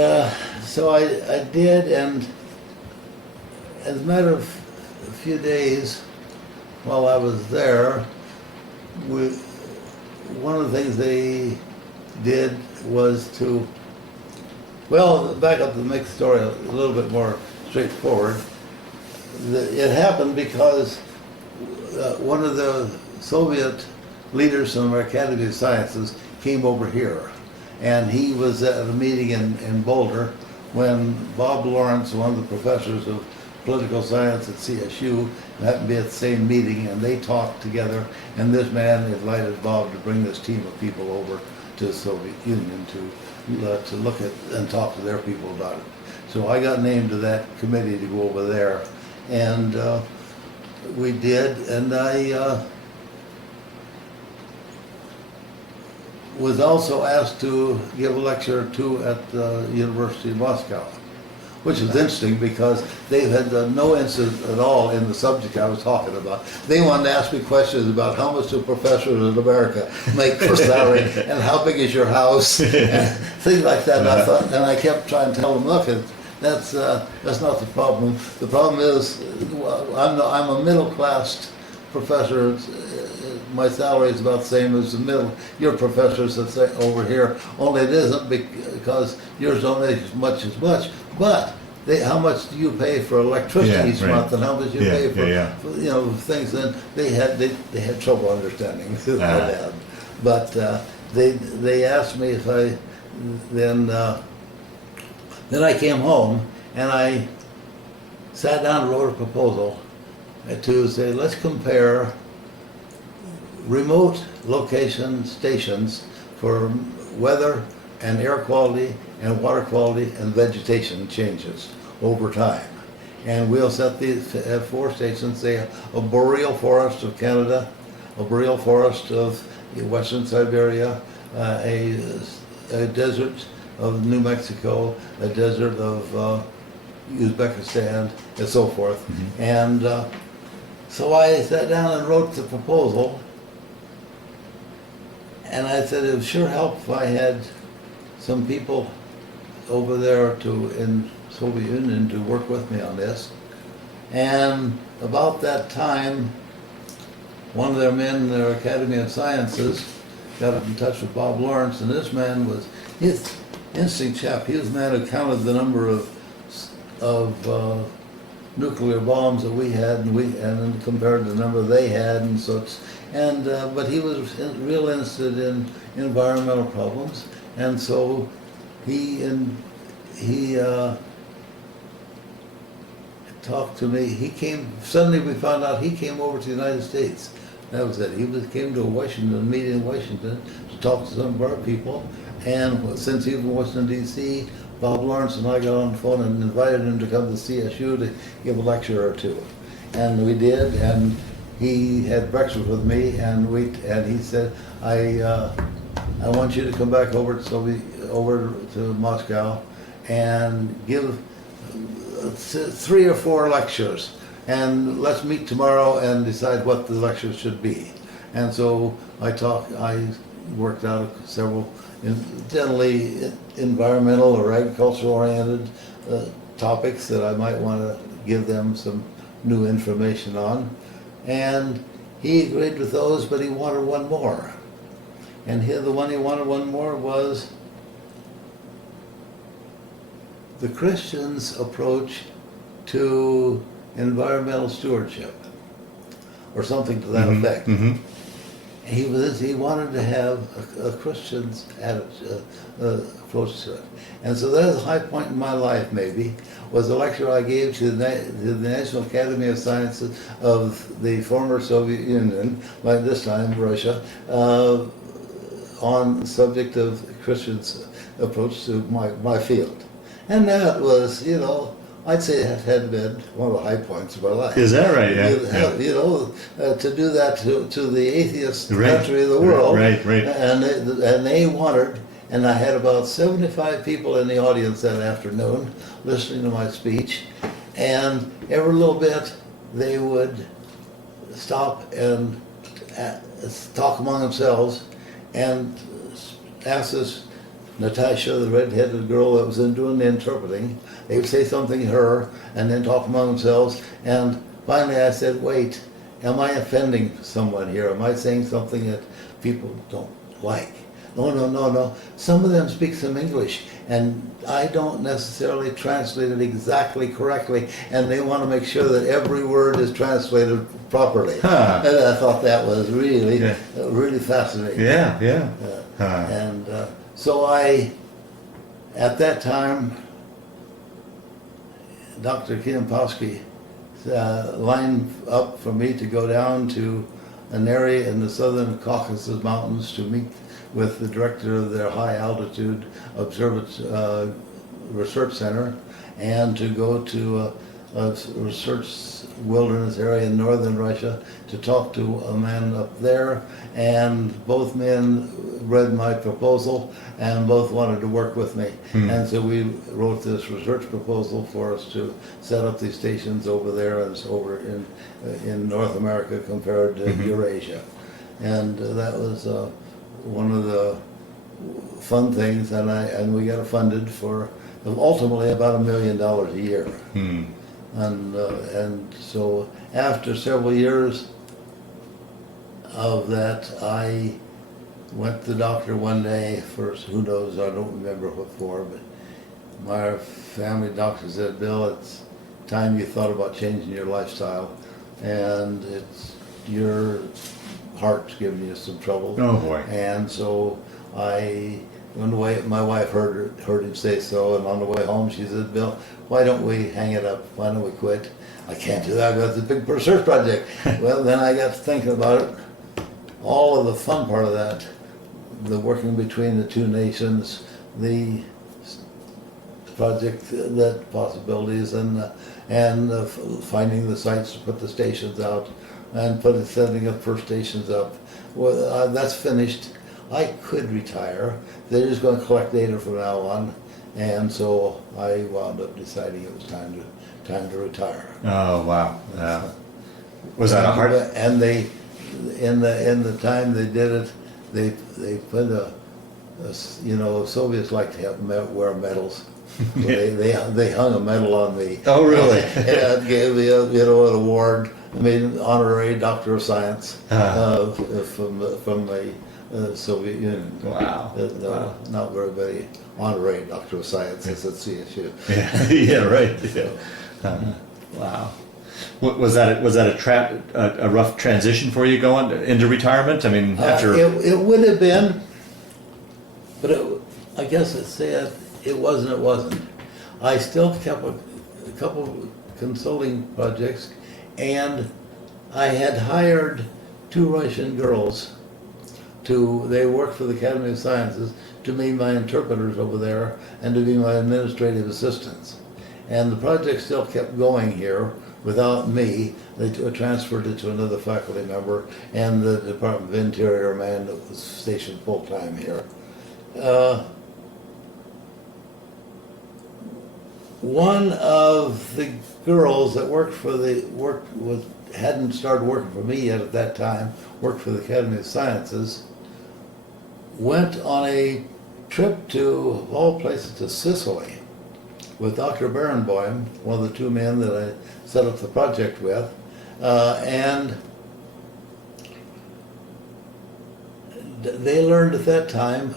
so I did, and as a matter of a few days while I was there, one of the things they did was to, back up to make the story a little bit more straightforward. It happened because one of the Soviet leaders from our Academy of Sciences came over here. And he was at a meeting in Boulder when Bob Lawrence, one of the professors of political science at CSU, happened to be at the same meeting, and they talked together. And this man invited Bob to bring this team of people over to the Soviet Union to look at and talk to their people about it. So I got named to that committee to go over there, and we did. And I was also asked to give a lecture or two at the University of Moscow which is interesting because they had no interest at all in the subject I was talking about. They wanted to ask me questions about how much do professors in America make for salary and how big is your house and things like that. And I thought, and I kept trying to tell them, look, that's not the problem. The problem is I'm a middle class professor. My salary is about the same as your professors that's over here. Only it isn't because yours don't make as much. But how much do you pay for electricity each month, and how much you pay for things? And they had trouble understanding that. But they asked me if I then I came home and I sat down and wrote a proposal to say, let's compare remote location stations for weather and air quality and water quality and vegetation changes over time. And we'll set these at 4 stations, say a boreal forest of Canada, a boreal forest of Western Siberia, a desert of New Mexico, a desert of Uzbekistan, and so forth. Mm-hmm. And so I sat down and wrote the proposal. And I said it would sure help if I had some people over there in Soviet Union to work with me on this. And about that time, one of their men in their Academy of Sciences got in touch with Bob Lawrence, and this man was his interesting chap. He was the man who counted the number of nuclear bombs that we had, and compared to the number they had, and such. And but he was real interested in environmental problems, and so he talked to me. Suddenly we found out he came over to the United States. That was it. He came to a meeting in Washington to talk to some of our people. And since he was in Washington, D.C., Bob Lawrence and I got on the phone and invited him to come to CSU to give a lecture or two. And we did, and he had breakfast with me, and he said, I want you to come back over to Moscow and give 3 or 4 lectures, and let's meet tomorrow and decide what the lectures should be. And so I worked out several generally environmental or agricultural oriented topics that I might want to give them some new information on. And he agreed with those, but he wanted one more. And here the one he wanted one more was the Christians' approach to environmental stewardship, or something to that effect. Mm-hmm. He wanted to have a Christian's approach to it. And so that was a high point in my life, maybe, was a lecture I gave to the National Academy of Sciences of the former Soviet Union, by this time Russia, on the subject of Christians' approach to my field. And that was, I'd say it had been one of the high points of my life. Is that right? Yeah. To do that to the atheist country of the world. Right. And they wanted, and I had about 75 people in the audience that afternoon listening to my speech, and every little bit they would stop and talk among themselves and ask this Natasha, the red-headed girl that was doing the interpreting. They would say something to her and then talk among themselves. And finally I said, wait, am I offending someone here? Am I saying something that people don't like? No. Some of them speak some English, and I don't necessarily translate it exactly correctly, and they want to make sure that every word is translated properly. Huh. And I thought that was really, really fascinating. Yeah. And so at that time, Dr. Kiempowski lined up for me to go down to an area in the southern Caucasus Mountains to meet with the director of their high altitude research center, and to go to research wilderness area in northern Russia to talk to a man up there, and both men read my proposal and both wanted to work with me. And so we wrote this research proposal for us to set up these stations over there and over in North America compared to Eurasia. And that was one of the fun things, and we got it funded for ultimately about $1 million a year. And so after several years of that, I went to the doctor one day. First, who knows, I don't remember what for, but my family doctor said, "Bill, it's time you thought about changing your lifestyle, and it's your heart's giving you some trouble." Oh boy. And so I went away. My wife heard him say so, and on the way home she said, "Bill, why don't we hang it up? Why don't we quit?" "I can't do that. I've got this big research project." Well, then I got to thinking about it. All of the fun part of that, the working between the two nations, the project, that possibilities, and finding the sites to put the stations out, and setting up first stations up. Well, that's finished. I could retire. They're just going to collect data from now on, and so I wound up deciding it was time to retire. Oh wow! Was that a hard? And they, in the time they did it, they put Soviets like to wear medals. So they hung a medal on me. Oh really? And gave me an award. I made an honorary Doctor of Science from the Soviet Union. Wow. Wow. Not very many honorary Doctor of Sciences at CSU. Yeah, right. Yeah. Wow. Was that a rough transition for you going into retirement? I mean, after it would have been, but I guess I'd say it wasn't. It wasn't. I still kept a couple consulting projects, and I had hired 2 Russian girls. They worked for the Academy of Sciences to be my interpreters over there and to be my administrative assistants. And the project still kept going here without me. They transferred it to another faculty member and the Department of Interior man that was stationed full-time here. One of the girls that hadn't started working for me yet at that time, worked for the Academy of Sciences, went on a trip to, of all places, to Sicily with Dr. Barenboim, one of the 2 men that I set up the project with, and they learned at that time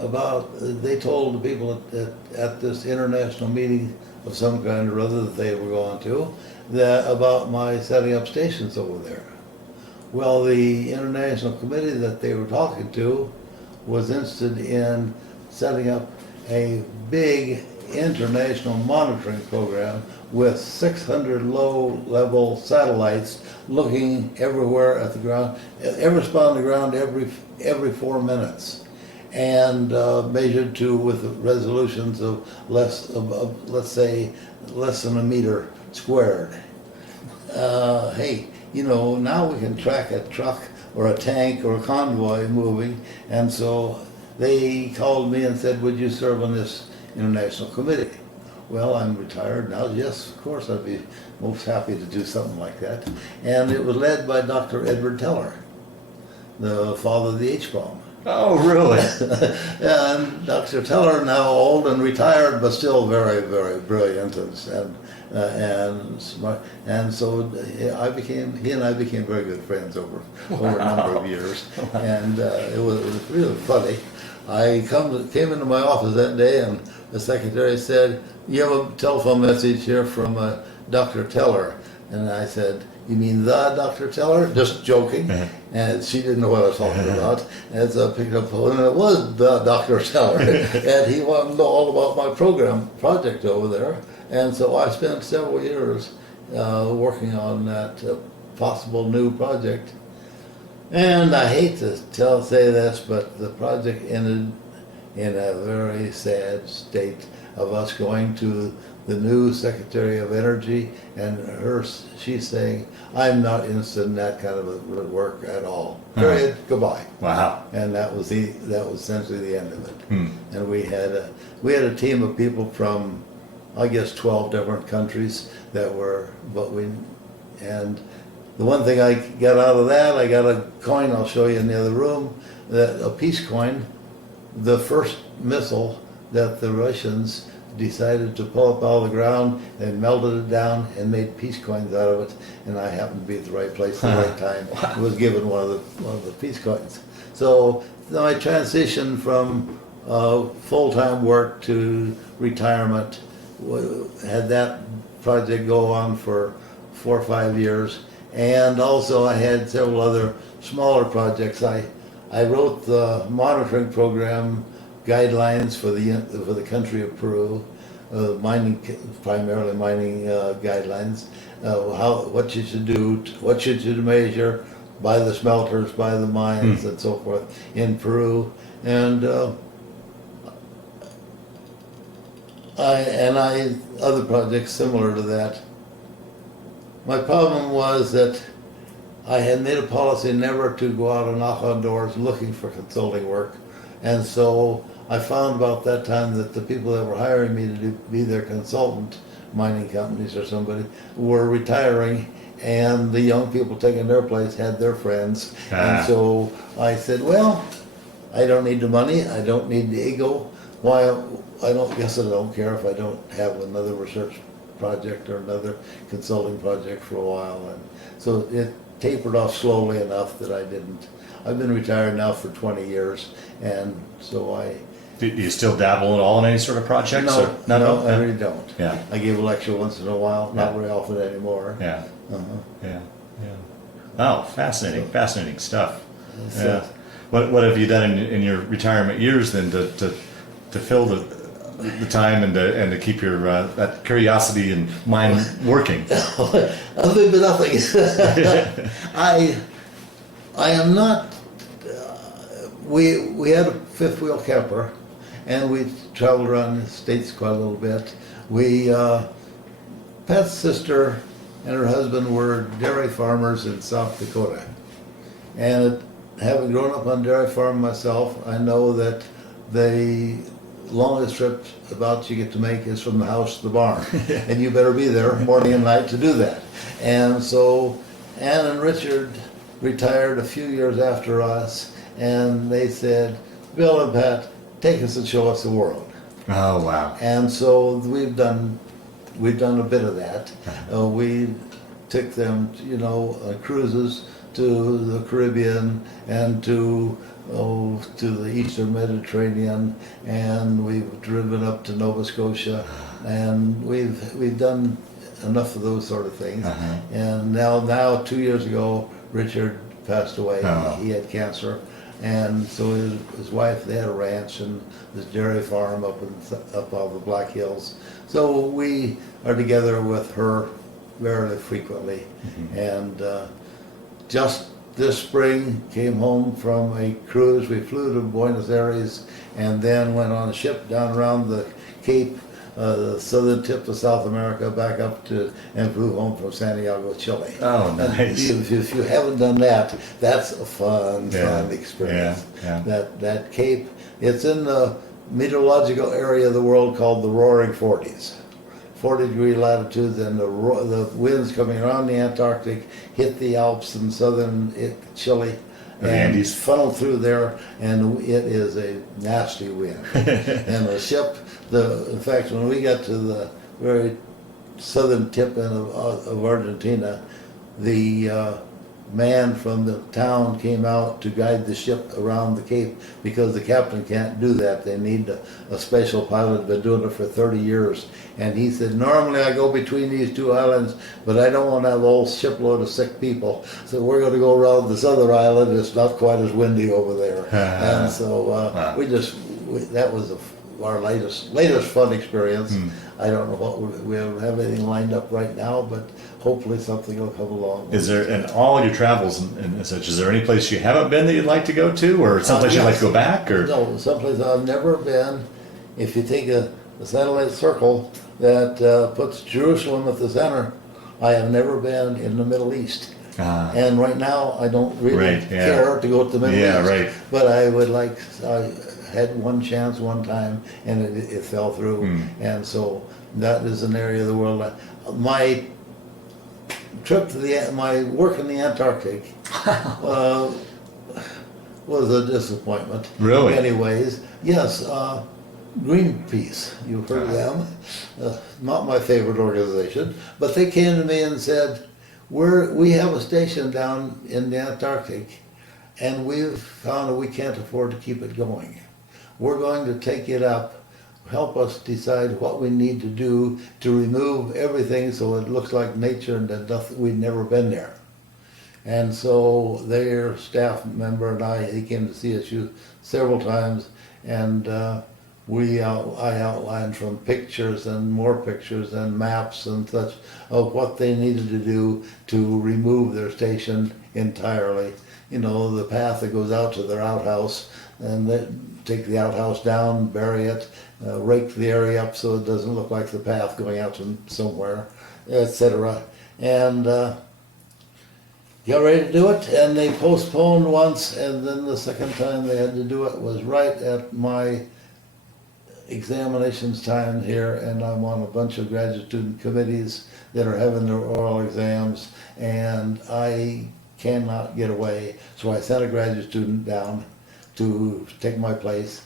they told the people at this international meeting of some kind or other that they were going to, about my setting up stations over there. Well, the international committee that they were talking to was interested in setting up a big international monitoring program with 600 low-level satellites looking everywhere at the ground, every spot on the ground every 4 minutes, and measured with resolutions of let's say less than a meter squared. Hey, now we can track a truck or a tank or a convoy moving, and so they called me and said, "Would you serve on this international committee?" Well, I'm retired now. Yes, of course, I'd be most happy to do something like that. And it was led by Dr. Edward Teller, the father of the H-bomb. Oh, really? And Dr. Teller, now old and retired, but still very, very brilliant and smart. And so he and I became very good friends over a number of years. And it was really funny. I came into my office that day, and the secretary said, "You have a telephone message here from Dr. Teller." And I said, "You mean the Dr. Teller?" Just joking. And she didn't know what I was talking about. And so I picked up the phone, and it was the Dr. Teller. And he wanted to know all about my project over there. And so I spent several years working on that possible new project. And I hate to say this, but the project ended in a very sad state of us going to the new Secretary of Energy, and she's saying, I'm not interested in that kind of work at all. Period. Goodbye. Wow. And that was essentially the end of it. And we had a team of people from, I guess, 12 different countries and the one thing I got out of that, I got a coin I'll show you in the other room, a peace coin, the first missile that the Russians decided to pull up out of the ground and melted it down and made peace coins out of it, and I happened to be at the right place at the right time. I was given one of the peace coins. So my transition from full-time work to retirement, had that project go on for 4 or 5 years, and also I had several other smaller projects. I wrote the monitoring program guidelines for the country of Peru, primarily mining guidelines. What you should do, what you should measure by the smelters, by the mines, and so forth in Peru, and other projects similar to that. My problem was that I had made a policy never to go out and knock on doors looking for consulting work, and so I found about that time that the people that were hiring me to be their consultant, mining companies or somebody, were retiring, and the young people taking their place had their friends. And so I said, well, I don't need the money, I don't need the ego. Why? I don't care if I don't have another research project or another consulting project for a while. And so it tapered off slowly enough that I didn't. I've been retired now for 20 years, and so Do you still dabble at all in any sort of projects? No, or? no, I really don't. Yeah. I give a lecture once in a while, not very often anymore. Yeah. Uh-huh. Yeah. Oh, fascinating, fascinating stuff. So, Yeah. What have you done in your retirement years then to fill the time and to keep your that curiosity and mind working? Other than nothing. I am not. We had a fifth wheel camper, and we traveled around the states quite a little bit. Pat's sister and her husband were dairy farmers in South Dakota, and having grown up on a dairy farm myself, I know that the longest trip about you get to make is from the house to the barn, and you better be there morning and night to do that. And so Ann and Richard retired a few years after us, and they said, Bill and Pat, take us and show us the world. Oh, wow. And so we've done a bit of that. We took them, cruises to the Caribbean and to the Eastern Mediterranean, and we've driven up to Nova Scotia, and we've done enough of those sort of things. And now 2 years ago, Richard passed away. He had cancer, and so his wife, they had a ranch and this dairy farm up on the Black Hills. So we are together with her very frequently, and just this spring came home from a cruise. We flew to Buenos Aires and then went on a ship down around the Cape, the southern tip of South America, back up and flew home from Santiago, Chile. Oh, nice. If you haven't done that, that's a fun experience. Yeah. That Cape, it's in the meteorological area of the world called the Roaring Forties. 40-degree latitudes, and the winds coming around the Antarctic hit the Alps in southern Chile and funnel through there, and it is a nasty wind. And the ship, in fact, when we got to the very southern tip of Argentina, the man from the town came out to guide the ship around the Cape, because the captain can't do that. They need a special pilot, been doing it for 30 years. And he said, normally I go between these two islands, but I don't want to have a whole shipload of sick people. So we're going to go around this other island. It's not quite as windy over there. And so that was our latest fun experience. I don't know we don't have anything lined up right now, but hopefully something will come along. Is there, in all your travels and such, is there any place you haven't been that you'd like to go to, or someplace you'd like to go back? Or no, someplace I've never been. If you take a the satellite circle that puts Jerusalem at the center. I have never been in the Middle East. And right now, I don't really care to go to the Middle East. Right. But I would like, I had one chance one time, and it fell through. And so that is an area of the world. My trip to my work in the Antarctic was a disappointment. Really? In many ways. Yes. Greenpeace, you've heard of them. Not my favorite organization, but they came to me and said, we have a station down in the Antarctic, and we've found that we can't afford to keep it going. We're going to take it up, help us decide what we need to do to remove everything so it looks like nature and that we'd never been there. And so their staff member and he came to see us several times, and I outlined from pictures and more pictures and maps and such of what they needed to do to remove their station entirely. You know, the path that goes out to their outhouse, and they take the outhouse down, bury it, rake the area up so it doesn't look like the path going out to somewhere, etc. And got ready to do it, and they postponed once, and then the second time they had to do it was right at my examinations time here, and I'm on a bunch of graduate student committees that are having their oral exams, and I cannot get away. So I sent a graduate student down to take my place,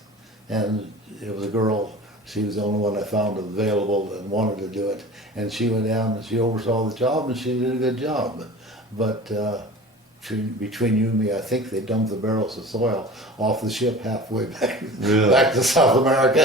and it was a girl. She was the only one I found available and wanted to do it, and she went down and she oversaw the job, and she did a good job. But between you and me, I think they dumped the barrels of soil off the ship halfway back, back to South America.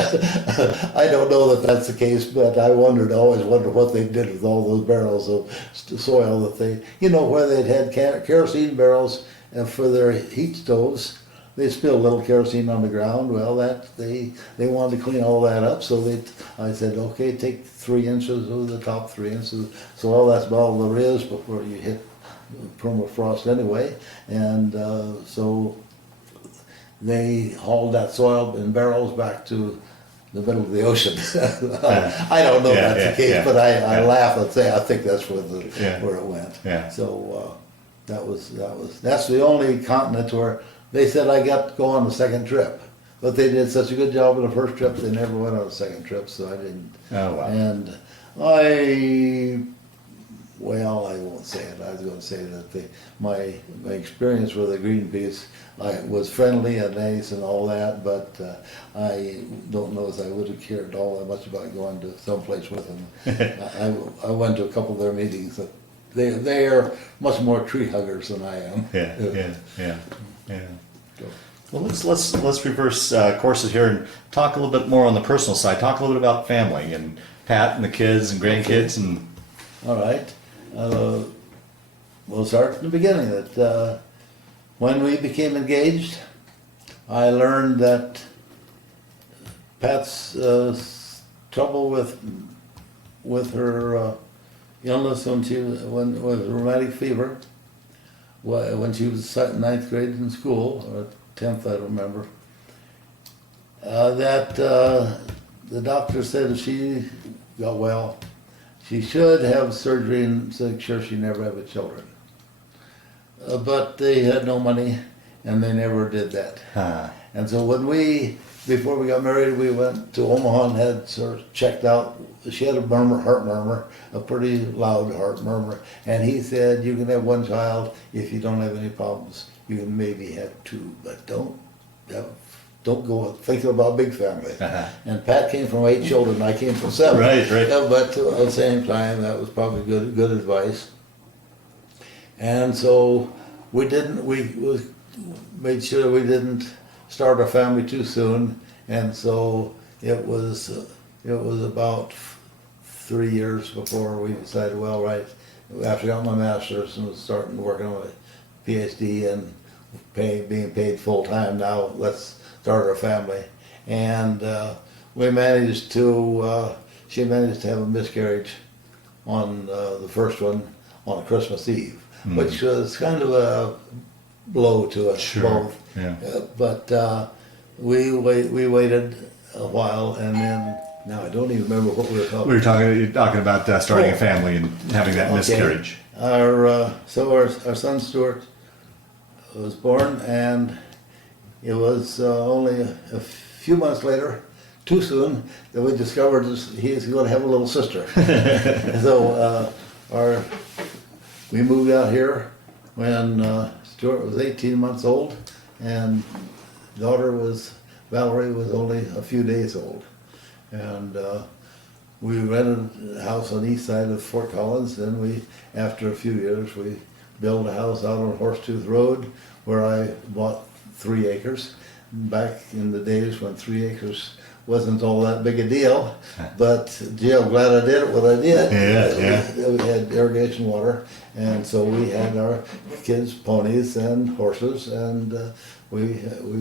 I don't know that that's the case, but I always wondered what they did with all those barrels of soil that where they'd had kerosene barrels and for their heat stoves. They spilled a little kerosene on the ground. Well, they wanted to clean all that up, so I said, okay, take 3 inches of the top 3 inches. So all that's all there is before you hit permafrost anyway, and so they hauled that soil in barrels back to the middle of the ocean. I don't know if that's the case, but I laugh and say I think that's where it went. So that's the only continent where they said I got to go on the second trip, but they did such a good job on the first trip they never went on a second trip, so I didn't. Oh wow! And Well, I won't say it. I was going to say that my experience with the Greenpeace was friendly and nice and all that, but I don't know if I would have cared all that much about going to someplace with them. I went to a couple of their meetings. They are much more tree huggers than I am. Yeah. Well, let's reverse courses here and talk a little bit more on the personal side. Talk a little bit about family and Pat and the kids and grandkids and. All right. We'll start from the beginning. That when we became engaged, I learned that Pat's trouble with her illness with rheumatic fever when she was in 9th grade in school, or 10th, I don't remember. The doctor said if she got well, she should have surgery and make sure she never have children. But they had no money, and they never did that. And so before we got married, we went to Omaha and had sort of checked out. She had a heart murmur, a pretty loud heart murmur. And he said, you can have 1 child if you don't have any problems. You can maybe have 2, but don't go thinking about big family. And Pat came from 8 children, I came from 7. Right. But at the same time, that was probably good advice. And so we made sure we didn't start our family too soon. And so it was about 3 years before we decided, well, right, after I got my master's and was starting working on a PhD and being paid full time, now let's start our family. And she managed to have a miscarriage on the first one on Christmas Eve, which was kind of a blow to us both. Yeah. But we waited a while, and then Now I don't even remember what we were talking. We were talking about starting a Oh. family and having that Okay. miscarriage. Our son Stuart was born, and it was only a few months later, too soon, that we discovered he's going to have a little sister. So we moved out here when Stuart was 18 months old, and Valerie was only a few days old. And we rented a house on the east side of Fort Collins. Then after a few years, we built a house out on Horsetooth Road, where I bought 3 acres. Back in the days when 3 acres wasn't all that big a deal, but gee, I'm glad I did it when I did. Yeah. We had irrigation water, and so we had our kids' ponies and horses, and we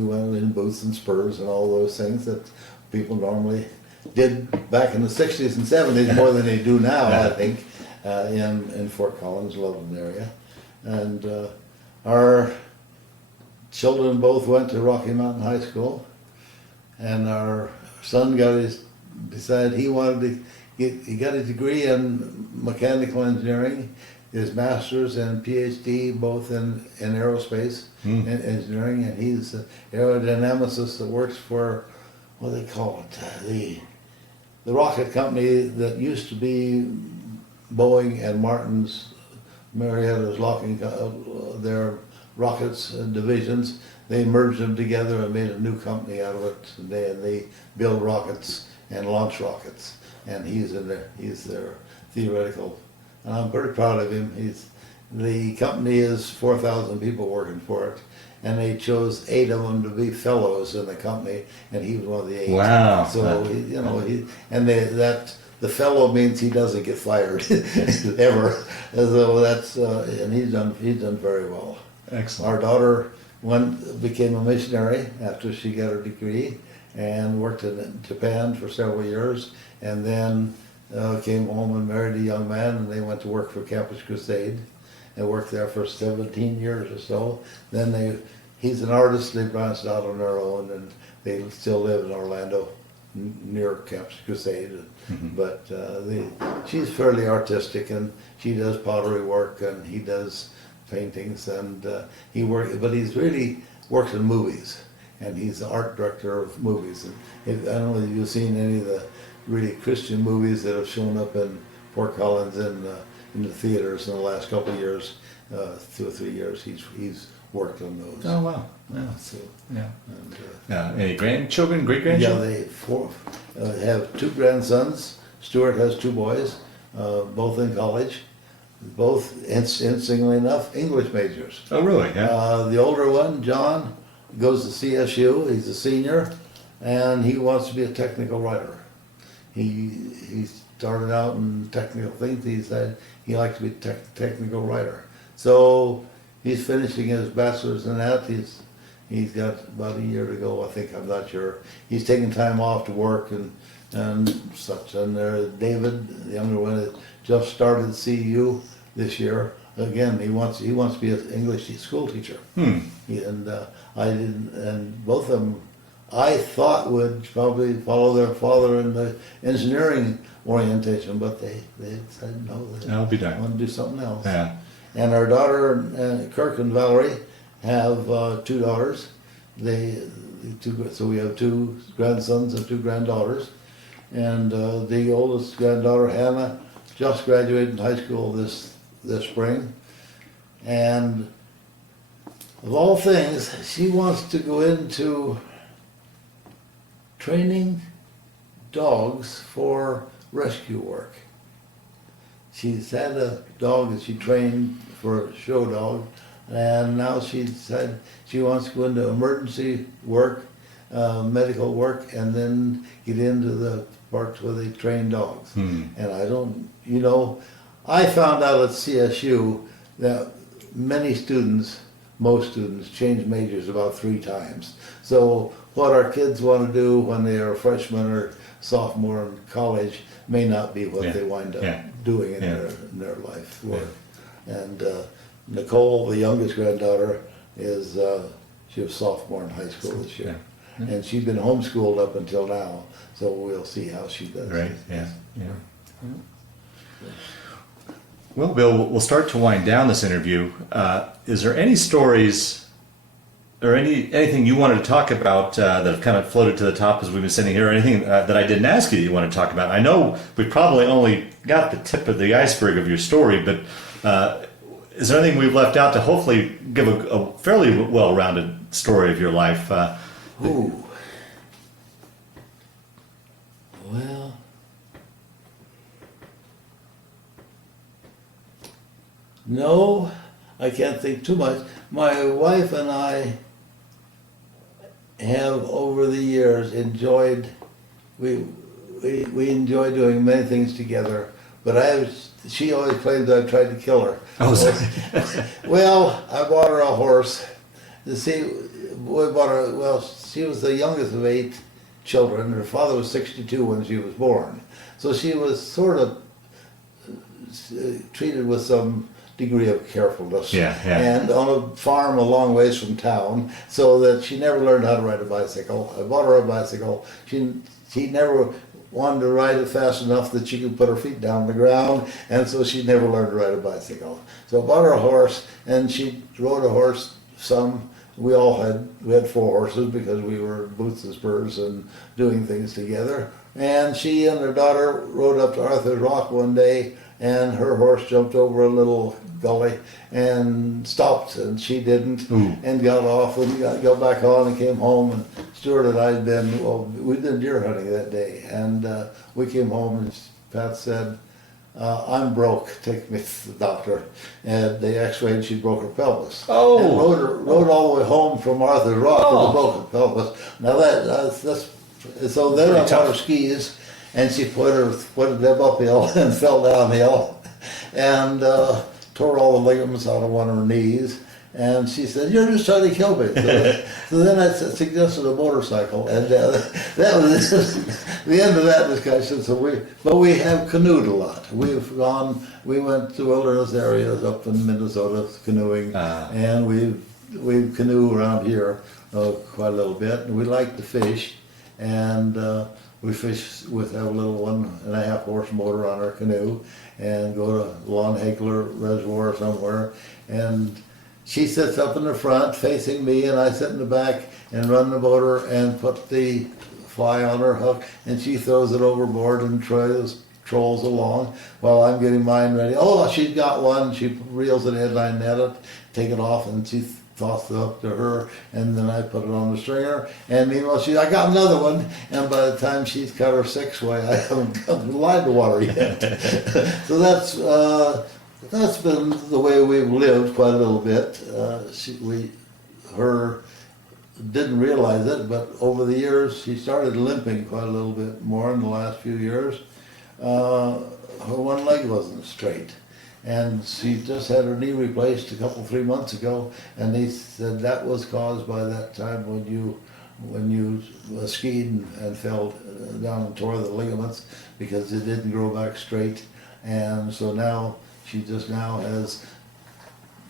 went in boots and spurs and all those things that people normally did back in the 60s and 70s more than they do now, I think, in Fort Collins, Loveland area. And our children both went to Rocky Mountain High School, and our son decided he wanted to he got a degree in mechanical engineering, his master's and PhD both in aerospace and engineering, and he's an aerodynamicist that works for, what do they call it, the rocket company that used to be Boeing and Martin's, Marietta's locking their rockets divisions. They merged them together and made a new company out of it. And they build rockets and launch rockets. And he's their theoretical, and I'm pretty proud of him. The company is 4,000 people working for it, and they chose 8 of them to be fellows in the company, and he was one of the 8. Wow. So the fellow means he doesn't get fired ever. So that's and he's done very well. Excellent. Our daughter became a missionary after she got her degree, and worked in Japan for several years, and then came home and married a young man, and they went to work for Campus Crusade, and worked there for 17 years or so. Then he's an artist. They branched out on their own, and they still live in Orlando, near Campus Crusade. But she's fairly artistic, and she does pottery work, and he does paintings, and but he's really works in movies, and he's the art director of movies. And I don't know if you've seen any of the really Christian movies that have shown up in Fort Collins in the theaters in the last couple of years, 2 or 3 years. He's worked on those. Oh wow! Yeah. So, Yeah. and, Any grandchildren? Great yeah, grandchildren? they have 2 grandsons. Stuart has 2 boys, both in college, both, interestingly enough, English majors. Oh really? Yeah. The older one, John, goes to CSU. He's a senior, and he wants to be a technical writer. He started out in technical things. He said he likes to be a technical writer. So he's finishing his bachelor's in that. He's got about a year to go, I think. I'm not sure. He's taking time off to work and such. And David, the younger one, just started at CU this year. Again, he wants to be an English school teacher. And both of them, I thought, would probably follow their father in the engineering orientation, but they said no. I'll be They darned. want to do something else. Yeah. And our daughter, Kirk and Valerie, have 2 daughters. So we have 2 grandsons and 2 granddaughters. And the oldest granddaughter, Hannah, just graduated high school this spring. And of all things, she wants to go into training dogs for rescue work. She's had a dog that she trained for a show dog, and now she said she wants to go into emergency work, medical work, and then get into the parts where they train dogs. And I found out at CSU that most students change majors about 3 times. So what our kids want to do when they are a freshman or sophomore in college may not be what they wind up doing in their life work. And Nicole, the youngest granddaughter, she was sophomore in high school this year. and she's been homeschooled up until now. So we'll see how she does. Right. Yeah. Well, Bill, we'll start to wind down this interview. Is there any stories or anything you wanted to talk about that have kind of floated to the top as we've been sitting here, or anything that I didn't ask you that you want to talk about? I know we probably only got the tip of the iceberg of your story, but is there anything we've left out to hopefully give a fairly well-rounded story of your life? Ooh. Well, no, I can't think too much. My wife and I have over the years enjoyed, we enjoy doing many things together, but she always claims I've tried to kill her. Oh, sorry. Well, I bought her a horse. See, she was the youngest of 8 children. Her father was 62 when she was born. So she was sort of treated with some degree of carefulness. Yeah. And on a farm a long ways from town, so that she never learned how to ride a bicycle. I bought her a bicycle. She never wanted to ride it fast enough that she could put her feet down on the ground, and so she never learned to ride a bicycle. So I bought her a horse, and she rode a horse some. We had 4 horses because we were boots and spurs and doing things together. And she and her daughter rode up to Arthur's Rock one day, and her horse jumped over a little gully and stopped, and she didn't, and got off and got back on and came home. And Stuart and I we'd been deer hunting that day, and we came home, and Pat said, I'm broke, take me to the doctor. And they x-rayed, she broke her pelvis. Oh! And rode all the way home from Arthur's Rock with a broken pelvis. Now so then I bought her skis, and she put them uphill and fell downhill, and tore all the ligaments out of one of her knees. And she said, "You're just trying to kill me." So then I suggested a motorcycle, and that was the end of that discussion. But we have canoed a lot. We went to wilderness areas up in Minnesota canoeing, and we canoe around here quite a little bit. And we like to fish, and we fish have a little 1.5 horse motor on our canoe, and go to Lon Hakeler Reservoir somewhere, and she sits up in the front facing me, and I sit in the back and run the motor and put the fly on her hook, and she throws it overboard and trolls along while I'm getting mine ready. Oh, she's got one. She reels it in, and I net it, take it off, and she tossed the hook to her, and then I put it on the stringer. And meanwhile, I got another one, and by the time she's cut her 6th way, I haven't got the line to water yet. So that's been the way we've lived quite a little bit. Her didn't realize it, but over the years she started limping quite a little bit more in the last few years. Her one leg wasn't straight, and she just had her knee replaced 3 months ago, and they said that was caused by that time when you skied and fell down and tore the ligaments because it didn't grow back straight, and so now she just now has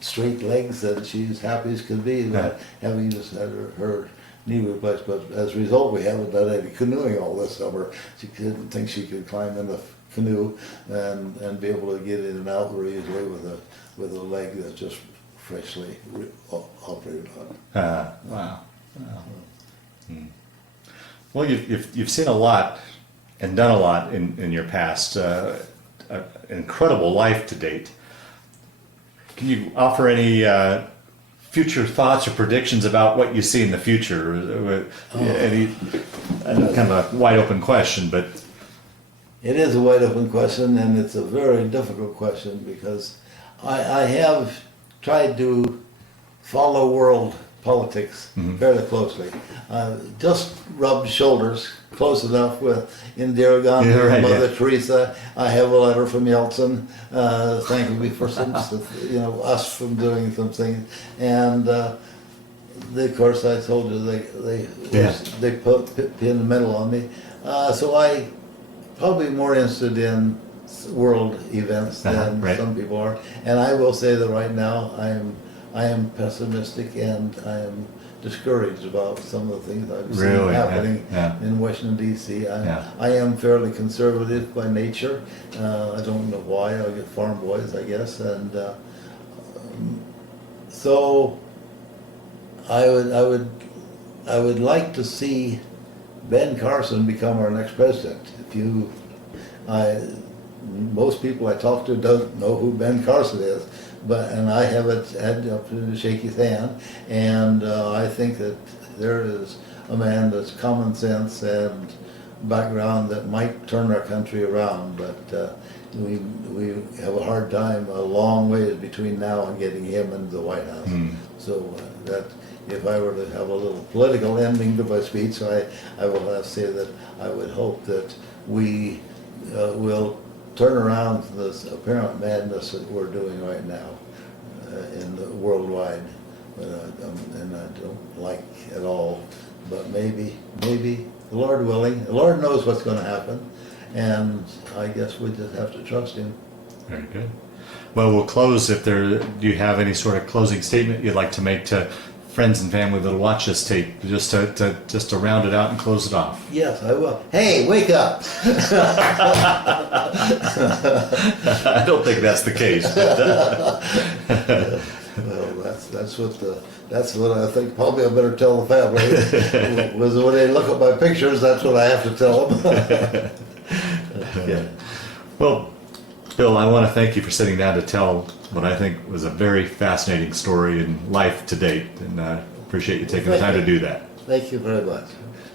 straight legs, and she's happy as can be about having just had her knee replaced. But as a result, we haven't done any canoeing all this summer. She didn't think she could climb in the canoe and be able to get in and out very easily with a leg that's just freshly operated on. Wow. Well, you've seen a lot and done a lot in your past. An incredible life to date. Can you offer any future thoughts or predictions about what you see in the future? Kind of a wide open question, but it is a wide open question, and it's a very difficult question because I have tried to follow world politics fairly closely. Just rubbed shoulders close enough with Indira Gandhi and Mother Teresa. I have a letter from Yeltsin thanking me for some, us from doing something. And of course, I told you they pinned the medal on me. So I probably more interested in world events than some people are. And I will say that right now I am pessimistic, and I am discouraged about some of the things I've seen Really? happening Yeah. in Washington D.C. Yeah. I am fairly conservative by nature. I don't know why. I get farm boys, I guess, and so I would like to see Ben Carson become our next president. Most people I talk to don't know who Ben Carson is, and I haven't had the opportunity to shake his hand, and I think that there is a man that's common sense and background that might turn our country around, but we have a hard time, a long ways between now and getting him into the White House. So that if I were to have a little political ending to my speech, I will have to say that I would hope that we will turn around this apparent madness that we're doing right now in the worldwide, and I don't like at all. But maybe the Lord willing, the Lord knows what's going to happen, and I guess we just have to trust Him. Very good. Well, we'll close. Do you have any sort of closing statement you'd like to make to friends and family that'll watch this tape, just to round it out and close it off? Yes, I will. Hey, wake up! I don't think that's the case. Well, that's what I think. Probably I better tell the family. Was when they look at my pictures, that's what I have to tell them. Yeah. Well, Bill, I want to thank you for sitting down to tell what I think was a very fascinating story in life to date, and I appreciate you taking the time to do that. Thank you very much.